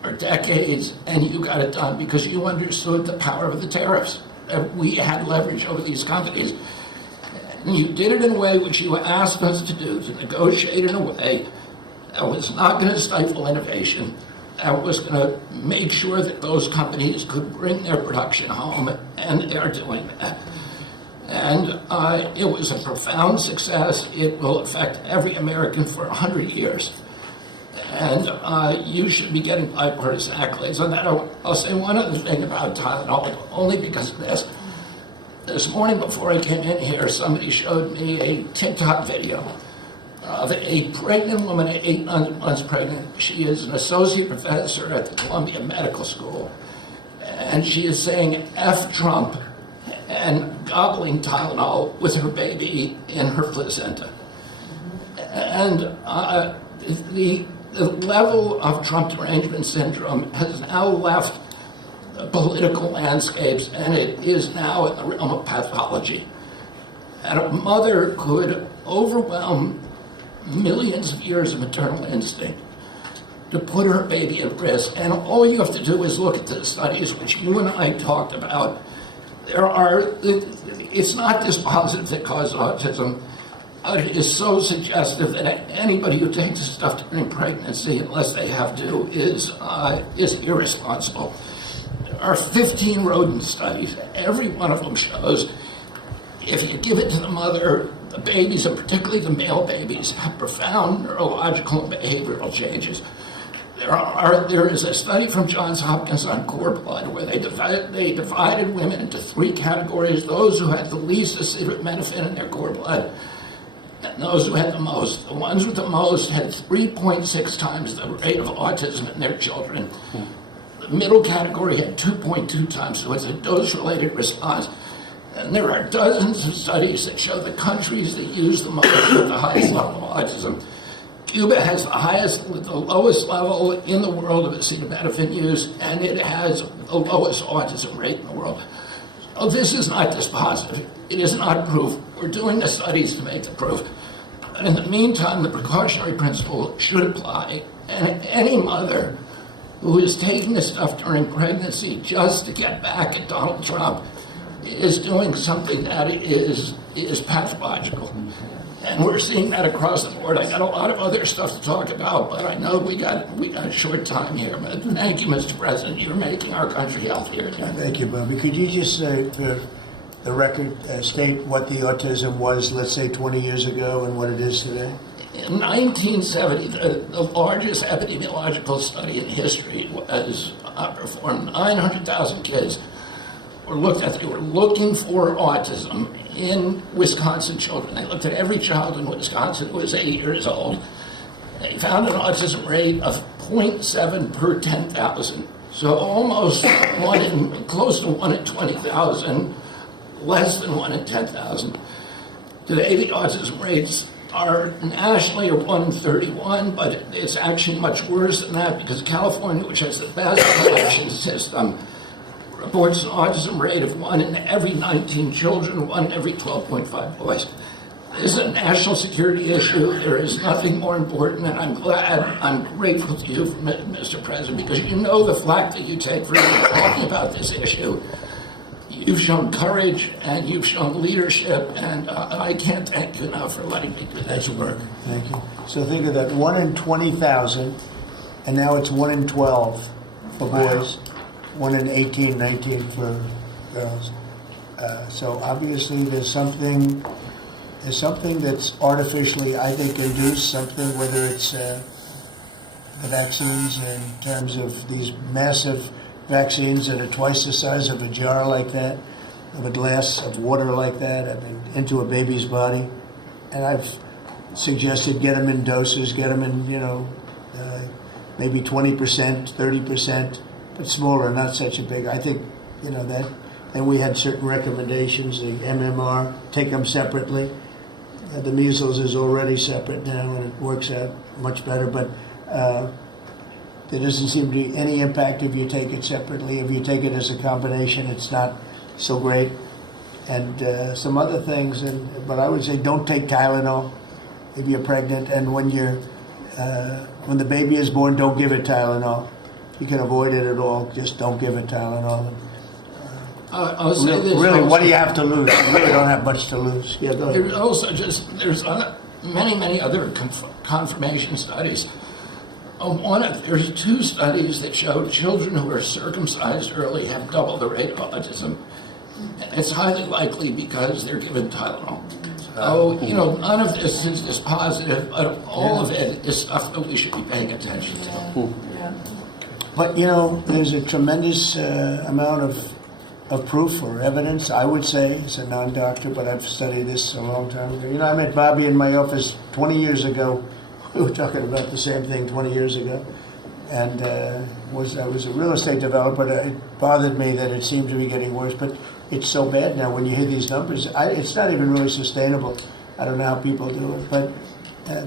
for decades, and you got it done because you understood the power of the tariffs. We had leverage over these companies. And you did it in a way which you asked us to do, to negotiate in a way that was not going to stifle innovation, that was going to make sure that those companies could bring their production home, and they are doing that. And it was a profound success. It will affect every American for 100 years. And you should be getting bipartisan accolades on that. I'll say one other thing about Tylenol, only because of this. This morning before I came in here, somebody showed me a TikTok video of a pregnant woman, 8 months pregnant. She is an associate professor at the Columbia Medical School. And she is saying F Trump and gobbling Tylenol with her baby in her placenta. And the level of Trump derangement syndrome has now left political landscapes, and it is now in the realm of pathology. And a mother could overwhelm millions of years of maternal instinct to put her baby at risk. And all you have to do is look at the studies which you and I talked about. It's not dispositive that cause autism. It is so suggestive that anybody who takes this stuff during pregnancy, unless they have to, is irresponsible. There are 15 rodent studies. Every one of them shows if you give it to the mother, the babies, and particularly the male babies, have profound neurological and behavioral changes. There is a study from Johns Hopkins on cord blood where they divided women into 3 categories: those who had the least acetaminophen in their cord blood, and those who had the most. The ones with the most had 3.6 times the rate of autism in their children. The middle category had 2.2 times, so it's a dose-related response. And there are dozens of studies that show the countries that use the most have the highest level of autism. Cuba has the lowest level in the world of acetaminophen use, and it has the lowest autism rate in the world. So this is not dispositive. It is not proof. We're doing the studies to make the proof. But in the meantime, the precautionary principle should apply. And any mother who is taking this stuff during pregnancy just to get back at Donald Trump is doing something that is pathological. And we're seeing that across the board. I got a lot of other stuff to talk about, but I know we got a short time here. But thank you, Mr. President. You're making our country healthier again. Thank you, Bobby. Could you just the record state what the autism was, let's say, 20 years ago and what it is today? In 1970, the largest epidemiological study in history was performed. 900,000 kids were looked at. They were looking for autism in Wisconsin children. They looked at every child in Wisconsin who was 8 years old. They found an autism rate of 0.7 per 10,000. So almost close to 1 in 20,000, less than 1 in 10,000. Today, the autism rates are nationally 1 in 31, but it's actually much worse than that because California, which has the best collection system, reports an autism rate of 1 in every 19 children, 1 in every 12.5 boys. This is a national security issue. There is nothing more important, and I'm grateful to you, Mr. President, because you know the flack that you take for talking about this issue. You've shown courage and you've shown leadership, and I can't thank you enough for letting me do this work. Thank you. So think of that, 1 in 20,000, and now it's 1 in 12 for boys. 1 in 18, 19 for girls. So obviously there's something that's artificially, I think, induced, something, whether it's the vaccines in terms of these massive vaccines that are twice the size of a jar like that, of a glass of water like that, I mean, into a baby's body. And I've suggested get them in doses, get them in, maybe 20%, 30%, but smaller, not such a big. I think, that. And we had certain recommendations, the MMR, take them separately. The measles is already separate now, and it works out much better. But there doesn't seem to be any impact if you take it separately. If you take it as a combination, it's not so great. And some other things. But I would say don't take Tylenol if you're pregnant, and when the baby is born, don't give it Tylenol. You can avoid it at all. Just don't give it Tylenol. I'll say this Really, also. what do you have to lose? You really don't have much to lose. Yeah, go ahead. There's also there's many other confirmation studies. There's 2 studies that show children who are circumcised early have double the rate of autism. It's highly likely because they're given Tylenol. None of this is positive, but all of it is stuff that we should be paying attention to. But, there's a tremendous amount of proof or evidence, I would say, as a non-doctor, but I've studied this a long time ago. I met Bobby in my office 20 years ago. We were talking about the same thing 20 years ago. And I was a real estate developer. It bothered me that it seemed to be getting worse, but it's so bad now when you hear these numbers. It's not even really sustainable. I don't know how people do it, but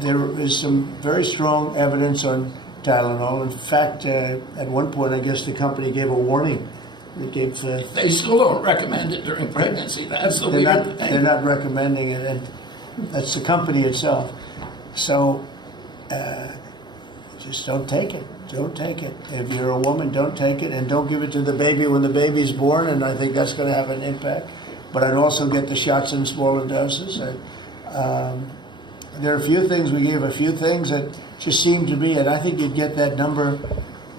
there is some very strong evidence on Tylenol. In fact, at one point, I guess the company gave a warning. They still don't recommend it during pregnancy. That's the weird thing. They're not recommending it, and that's the company itself. So just don't take it. Don't take it. If you're a woman, don't take it, and don't give it to the baby when the baby's born, and I think that's going to have an impact. But I'd also get the shots in smaller doses. There are a few things, we gave a few things that just seem to be, and I think you'd get that number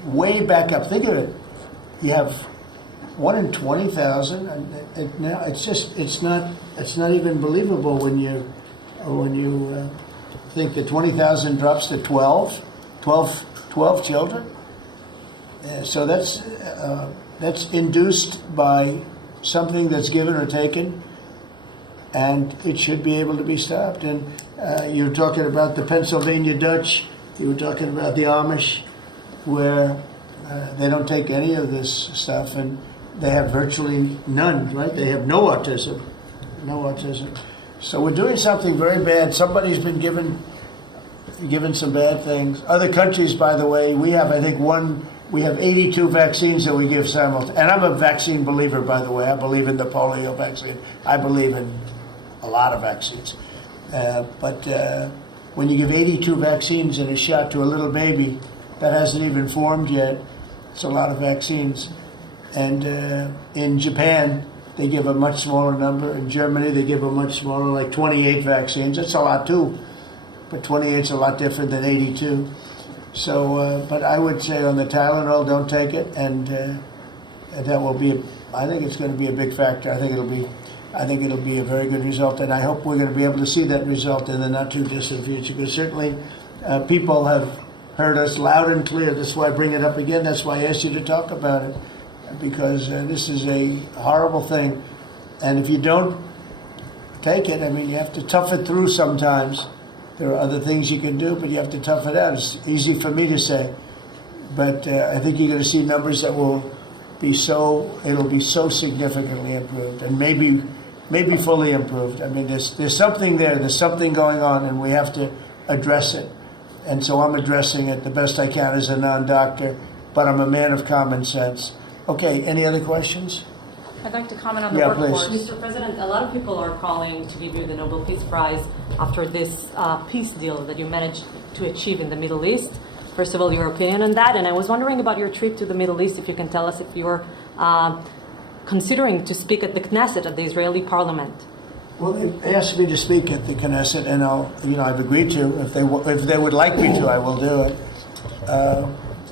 way back up. Think of it. You have 1 in 20,000, and now it's not even believable when you think that 20,000 drops to 12 children. So that's induced by something that's given or taken, and it should be able to be stopped. And you're talking about the Pennsylvania Dutch, you were talking about the Amish, where they don't take any of this stuff, and they have virtually none, right? They have no autism. So we're doing something very bad. Somebody's been given some bad things. Other countries, by the way, we have 82 vaccines that we give simultaneously. And I'm a vaccine believer, by the way. I believe in the polio vaccine. I believe in a lot of vaccines. But when you give 82 vaccines in a shot to a little baby that hasn't even formed yet, it's a lot of vaccines. And in Japan, they give a much smaller number. In Germany, they give a much smaller, like 28 vaccines. That's a lot too. But 28 is a lot different than 82. So, but I would say on the Tylenol, don't take it, and that will be. I think it's going to be a big factor. I think it'll be a very good result, and I hope we're going to be able to see that result in the not too distant future. Because certainly, people have heard us loud and clear. That's why I bring it up again. That's why I asked you to talk about it, because this is a horrible thing, and if you don't take it, I mean, you have to tough it through sometimes. There are other things you can do, but you have to tough it out. It's easy for me to say, but I think you're going to see numbers that will be it'll be so significantly improved, and maybe fully improved. I mean, there's something there. There's something going on, and we have to address it. And so I'm addressing it the best I can as a non-doctor, but I'm a man of common sense. Okay, any other questions? I'd like to comment on the workforce. Mr. President, a lot of people are calling to give you the Nobel Peace Prize after this peace deal that you managed to achieve in the Middle East. First of all, your opinion on that, and I was wondering about your trip to the Middle East, if you can tell us if you're considering to speak at the Knesset, at the Israeli parliament. Well, they asked me to speak at the Knesset, and I've agreed to. If they would like me to, I will do it.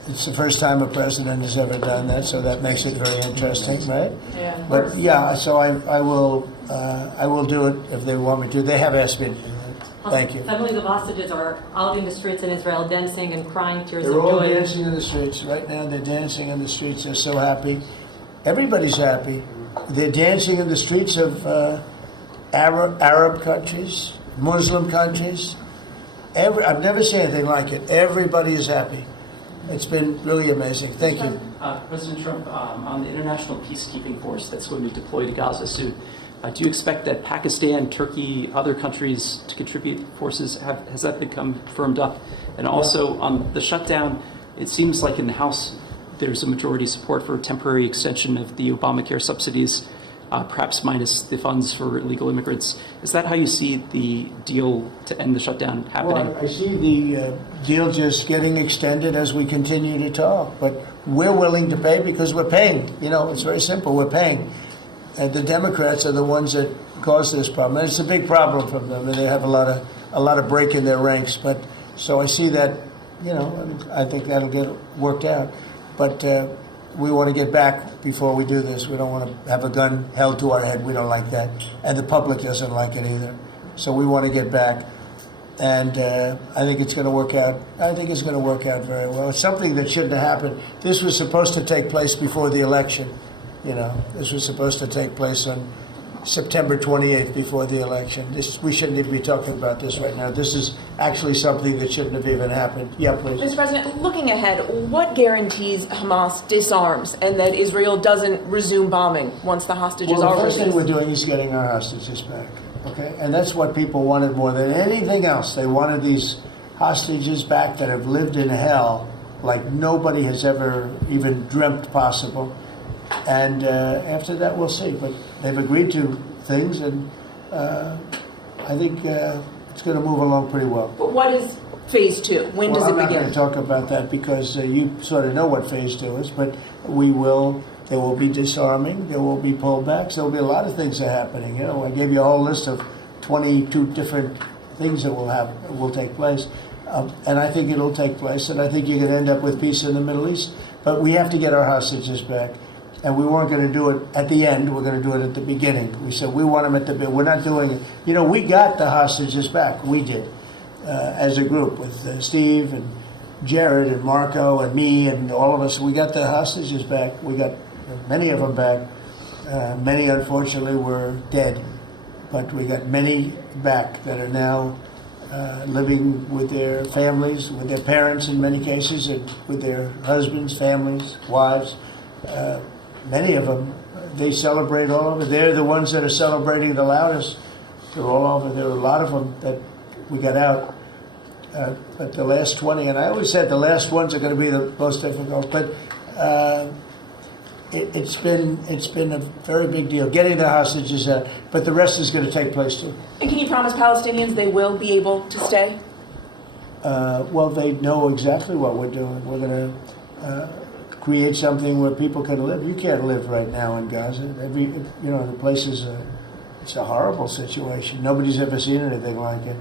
it's the first time a president has ever done that, so that makes it very interesting, right? Yeah. But yeah, so I will do it if they want me to. They have asked me to do that. Thank you. Families of hostages are out in the streets in Israel dancing and crying tears They're of all joy. dancing in the streets right now. They're dancing in the streets. They're so happy. Everybody's happy. They're dancing in the streets of Arab countries, Muslim countries. I've never seen anything like it. Everybody is happy. It's been really amazing. Thank you. President Trump, on the international peacekeeping force that's going to be deployed to Gaza soon, do you expect that Pakistan, Turkey, other countries to contribute forces? Has that become firmed up? And also on the shutdown, it seems like in the House there's a majority support for a temporary extension of the Obamacare subsidies, perhaps minus the funds for illegal immigrants. Is that how you see the deal to end the shutdown happening? Well, I see the deal just getting extended as we continue to talk. But we're willing to pay because we're paying. You know, it's very simple. We're paying. And the Democrats are the ones that caused this problem. And it's a big problem for them. And they have a lot of break in their ranks. But so I see that, you know, I think that'll get worked out. But we want to get back before we do this. We don't want to have a gun held to our head. We don't like that. And the public doesn't like it either. So we want to get back. And I think it's going to work out. I think it's going to work out very well. It's something that shouldn't have happened. This was supposed to take place before the election. You know, this was supposed to take place on September 28th before the election. We shouldn't even be talking about this right now. This is actually something that shouldn't have even happened. Yeah, please. Mr. President, looking ahead, what guarantees Hamas disarms and that Israel doesn't resume bombing once the hostages Well, are the first released? thing we're doing is getting our hostages back. Okay, and that's what people wanted more than anything else. They wanted these hostages back that have lived in hell like nobody has ever even dreamt possible. And after that, we'll see. But they've agreed to things, and I think it's going to move along pretty well. But what is phase two? When does it I'm not begin? going to talk about that because you sort of know what phase two is, but there will be disarming, there will be pullbacks, there will be a lot of things that are happening. You know, I gave you a whole list of 22 different things that will take place. And I think it'll take place, and I think you're going to end up with peace in the Middle East. But we have to get our hostages back. And we weren't going to do it at the end. We're going to do it at the beginning. We said we want them at the beginning. We're not doing it. You know, we got the hostages back. We did, as a group, with Steve and Jared and Marco and me and all of us. We got the hostages back. We got many of them back. Many, unfortunately, were dead. But we got many back that are now living with their families, with their parents in many cases, and with their husbands, families, wives. Many of them, they celebrate all over. They're the ones that are celebrating the loudest. They're all over. There are a lot of them that we got out. But the last 20, and I always said the last ones are going to be the most difficult. But it's been a very big deal getting the hostages out. But the rest is going to take place too. And can you promise Palestinians they will be able to stay? Well, they know exactly what we're doing. We're going to create something where people can live. You can't live right now in Gaza. The place it's a horrible situation. Nobody's ever seen anything like it.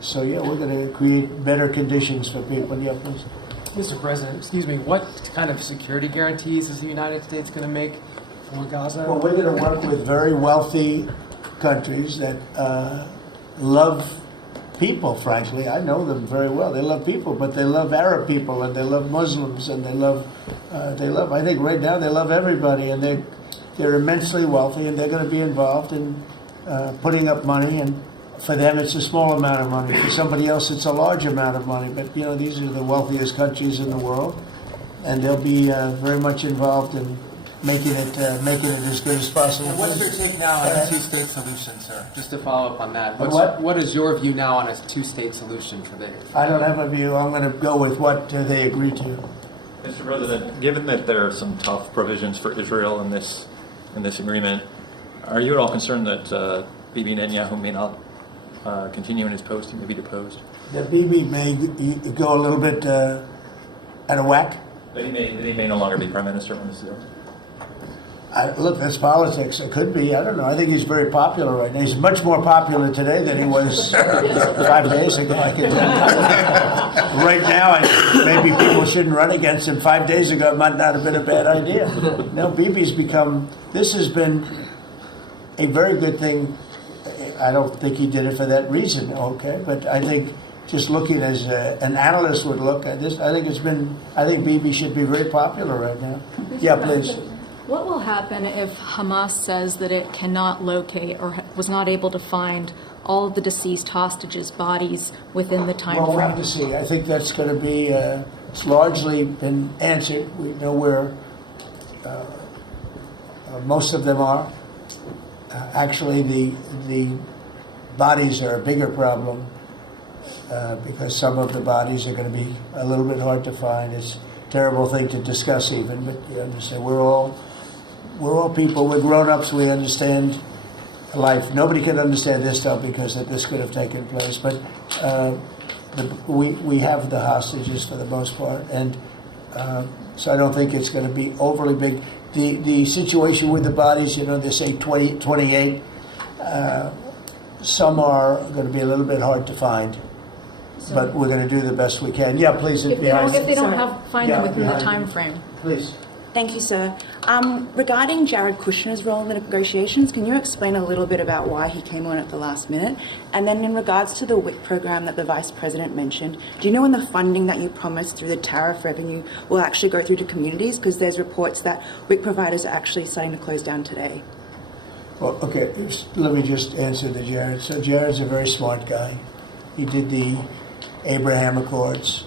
So yeah, we're going to create better conditions for people. Yeah, please. Mr. President, what kind of security guarantees is the United States going to make for Gaza? Well, we're going to work with very wealthy countries that love people, frankly. I know them very well. They love people, but they love Arab people, and they love Muslims, and they love, I think right now they love everybody, and they're immensely wealthy, and they're going to be involved in putting up money, and for them it's a small amount of money. For somebody else it's a large amount of money, but you know, these are the wealthiest countries in the world, and they'll be very much involved in making it as good as possible. And what's your take now on a two-state solution, sir? Just to follow up on that, what is your view now on a two-state solution for the? I don't have a view. I'm going to go with what they agreed to. Mr. President, given that there are some tough provisions for Israel in this agreement, are you at all concerned that Bibi Netanyahu may not continue in his post? He may be deposed. That Bibi may go a little bit out of whack. That he may no longer be prime minister when this is over. Look, that's politics. It could be. I don't know. I think he's very popular right now. He's much more popular today than he was 5 days ago. I can tell you. Right now, maybe people shouldn't run against him. 5 days ago, it might not have been a bad idea. No, Bibi's become. This has been a very good thing. I don't think he did it for that reason. Okay, but I think just looking as an analyst would look at this, I think Bibi should be very popular right now. Yeah, please. What will happen if Hamas says that it cannot locate or was not able to find all of the deceased hostages' bodies within the time frame? Well, we'll frame? have to see. I think that's going to be, it's largely been answered. We know where most of them are. Actually, the bodies are a bigger problem because some of the bodies are going to be a little bit hard to find. It's a terrible thing to discuss even, but you understand, we're all people, we're grown-ups, we understand life. Nobody can understand this stuff because this could have taken place, but we have the hostages for the most part, and so I don't think it's going to be overly big. The situation with the bodies, they say 20, 28, some are going to be a little bit hard to find, but we're going to do the best we can. Yeah, please. If they don't find them within the time frame. Please. Thank you, sir. Regarding Jared Kushner's role in the negotiations, can you explain a little bit about why he came on at the last minute? And then in regards to the WIC program that the Vice President mentioned, do you know when the funding that you promised through the tariff revenue will actually go through to communities? Because there's reports that WIC providers are actually starting to close down today. Well, okay, let me just answer to Jared. So Jared's a very smart guy. He did the Abraham Accords.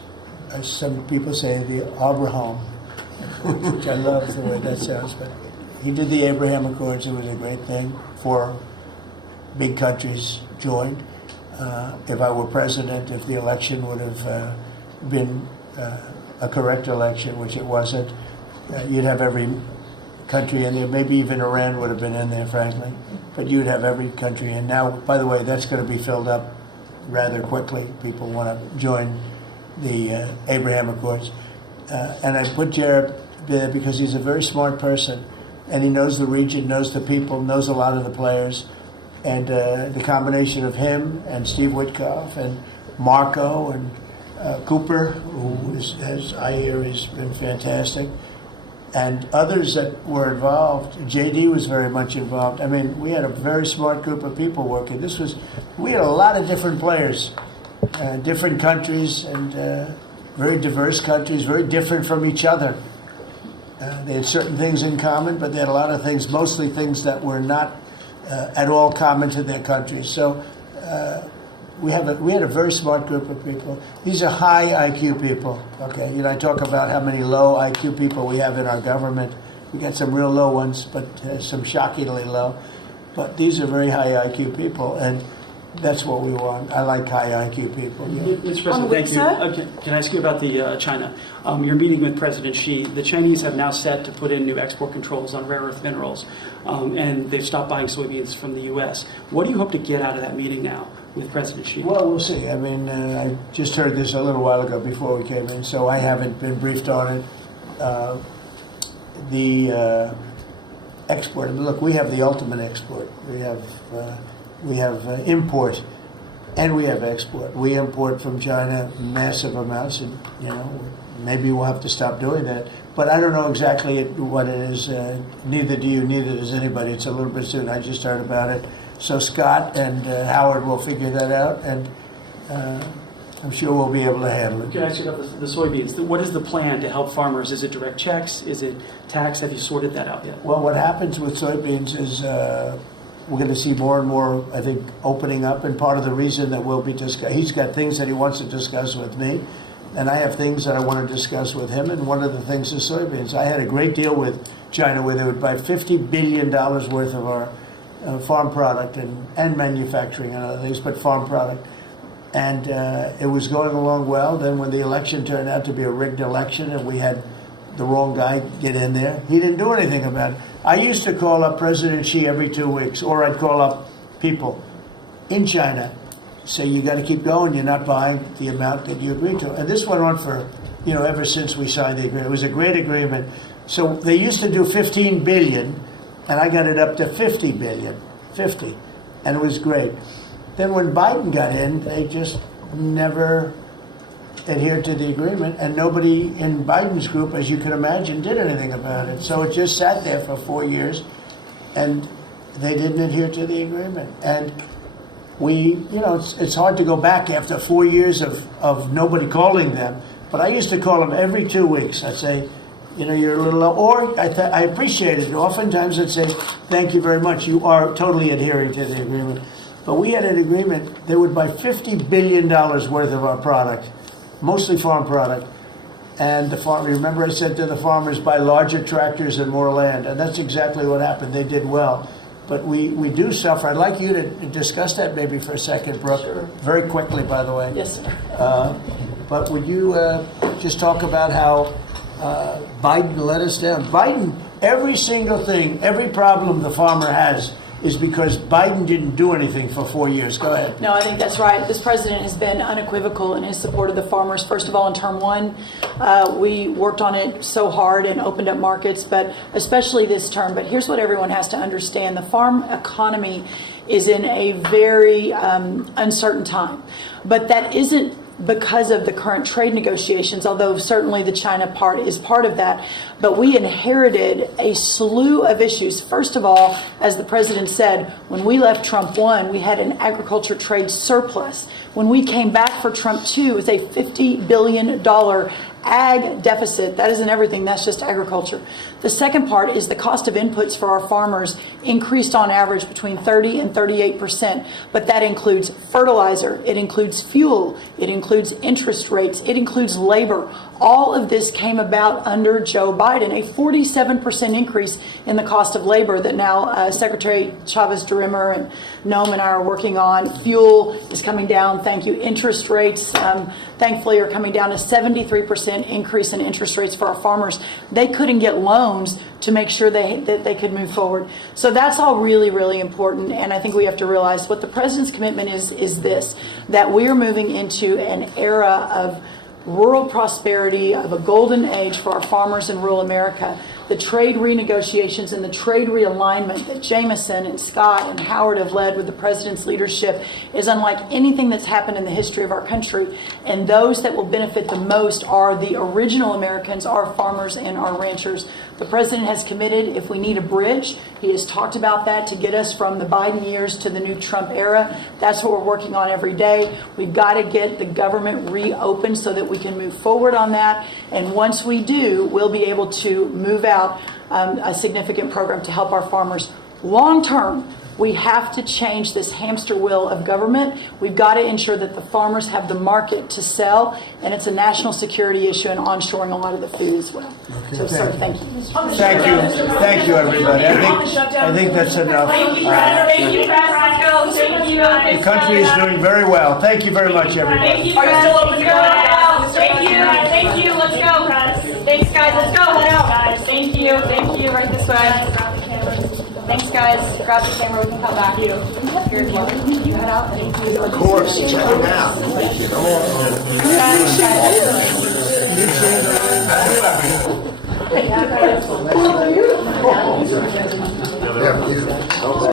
Some people say the Abraham, which I love the way that sounds, but he did the Abraham Accords. It was a great thing. 4 big countries joined. If I were president, if the election would have been a correct election, which it wasn't, you'd have every country in there. Maybe even Iran would have been in there, frankly. But you'd have every country in. Now, by the way, that's going to be filled up rather quickly. People want to join the Abraham Accords. And I put Jared there because he's a very smart person, and he knows the region, knows the people, knows a lot of the players. And the combination of him and Steve Witkoff and Marco and Cooper, who is, as I hear, has been fantastic, and others that were involved. JD was very much involved. I mean, we had a very smart group of people working. We had a lot of different players, different countries, and very diverse countries, very different from each other. They had certain things in common, but they had a lot of things, mostly things that were not at all common to their countries. So we had a very smart group of people. These are high IQ people. Okay, I talk about how many low IQ people we have in our government. We got some real low ones, but some shockingly low. But these are very high IQ people, and that's what we want. I like high IQ people. Yeah. Mr. President, thank you. Can I ask you about the China? You're meeting with President Xi. The Chinese have now set to put in new export controls on rare earth minerals, and they've stopped buying soybeans from the U.S. What do you hope to get out of that meeting now with President Xi? Well, we'll see. I mean, I just heard this a little while ago before we came in, so I haven't been briefed on it. The export. Look, we have the ultimate export. We have import, and we have export. We import from China massive amounts, and maybe we'll have to stop doing that. But I don't know exactly what it is. Neither do you. Neither does anybody. It's a little bit soon. I just heard about it. So Scott and Howard will figure that out, and I'm sure we'll be able to handle it. Can I ask you about the soybeans? What is the plan to help farmers? Is it direct checks? Is it tax? Have you sorted that out yet? Well, what happens with soybeans is we're going to see more and more, I think, opening up, and part of the reason that we'll be discussing, he's got things that he wants to discuss with me, and I have things that I want to discuss with him, and one of the things is soybeans. I had a great deal with China where they would buy $50 billion worth of our farm product and manufacturing and other things, but farm product. And it was going along well. Then when the election turned out to be a rigged election and we had the wrong guy get in there, he didn't do anything about it. I used to call up President Xi every 2 weeks, or I'd call up people in China, say, you got to keep going, you're not buying the amount that you agreed to. And this went on for, ever since we signed the agreement. It was a great agreement. So they used to do 15 billion. and I got it up to 50 billion, 50, and it was great. Then when Biden got in, they just never adhered to the agreement, and nobody in Biden's group, as you can imagine, did anything about it. So it just sat there for 4 years, and they didn't adhere to the agreement. And it's hard to go back after 4 years of nobody calling them, but I used to call them every 2 weeks. I'd say, you're a little low, or I appreciate it. Oftentimes I'd say, thank you very much, you are totally adhering to the agreement. But we had an agreement, they would buy $50 billion worth of our product, mostly farm product. And remember I said to the farmers, buy larger tractors and more land. And that's exactly what happened. They did well. But we do suffer. I'd like you to discuss that maybe for a second, Brooke. Sure. Very quickly, by the way. Yes, sir. But would you just talk about how Biden let us down? Biden, every single thing, every problem the farmer has is because Biden didn't do anything for 4 years. Go ahead. No, I think that's right. This president has been unequivocal in his support of the farmers. First of all, in term one, we worked on it so hard and opened up markets, but especially this term. But here's what everyone has to understand. The farm economy is in a very uncertain time. But that isn't because of the current trade negotiations, although certainly the China part is part of that. But we inherited a slew of issues. First of all, as the president said, when we left Trump 1, we had an agriculture trade surplus. When we came back for Trump 2, it was a $50 billion ag deficit. That isn't everything, that's just agriculture. The second part is the cost of inputs for our farmers increased on average between 30 and 38%, but that includes fertilizer, it includes fuel, it includes interest rates, it includes labor. All of this came about under Joe Biden, a 47% increase in the cost of labor that now Secretary Chavez-DeRimmer and Noam and I are working on. Fuel is coming down, thank you. Interest rates, thankfully, are coming down to 73% increase in interest rates for our farmers. They couldn't get loans to make sure that they could move forward. So that's all really, really important. And I think we have to realize what the president's commitment is this, that we are moving into an era of rural prosperity, of a golden age for our farmers in rural America. The trade renegotiations and the trade realignment that Jameson and Scott and Howard have led with the president's leadership is unlike anything that's happened in the history of our country. And those that will benefit the most are the original Americans, our farmers and our ranchers. The president has committed, if we need a bridge, he has talked about that to get us from the Biden years to the new Trump era. That's what we're working on every day. We've got to get the government reopened so that we can move forward on that. And once we do, we'll be able to move out a significant program to help our farmers. Long term, we have to change this hamster wheel of government. We've got to ensure that the farmers have the market to sell, and it's a national security issue and onshoring a lot of the food as well. Okay, So, sir, thank you. Thank you, everybody. I think that's enough. Thank you, President. Thank you. The country is doing very well. Thank you very much, everybody. Thank you, guys. Thank you. Let's go, guys. Thanks, guys. Let's go. Head out, guys. Thank you. Right this way. Thanks, guys. Grab the camera. We can come back. Head out. Thank you. Of course. Check it out. Come on. Yeah,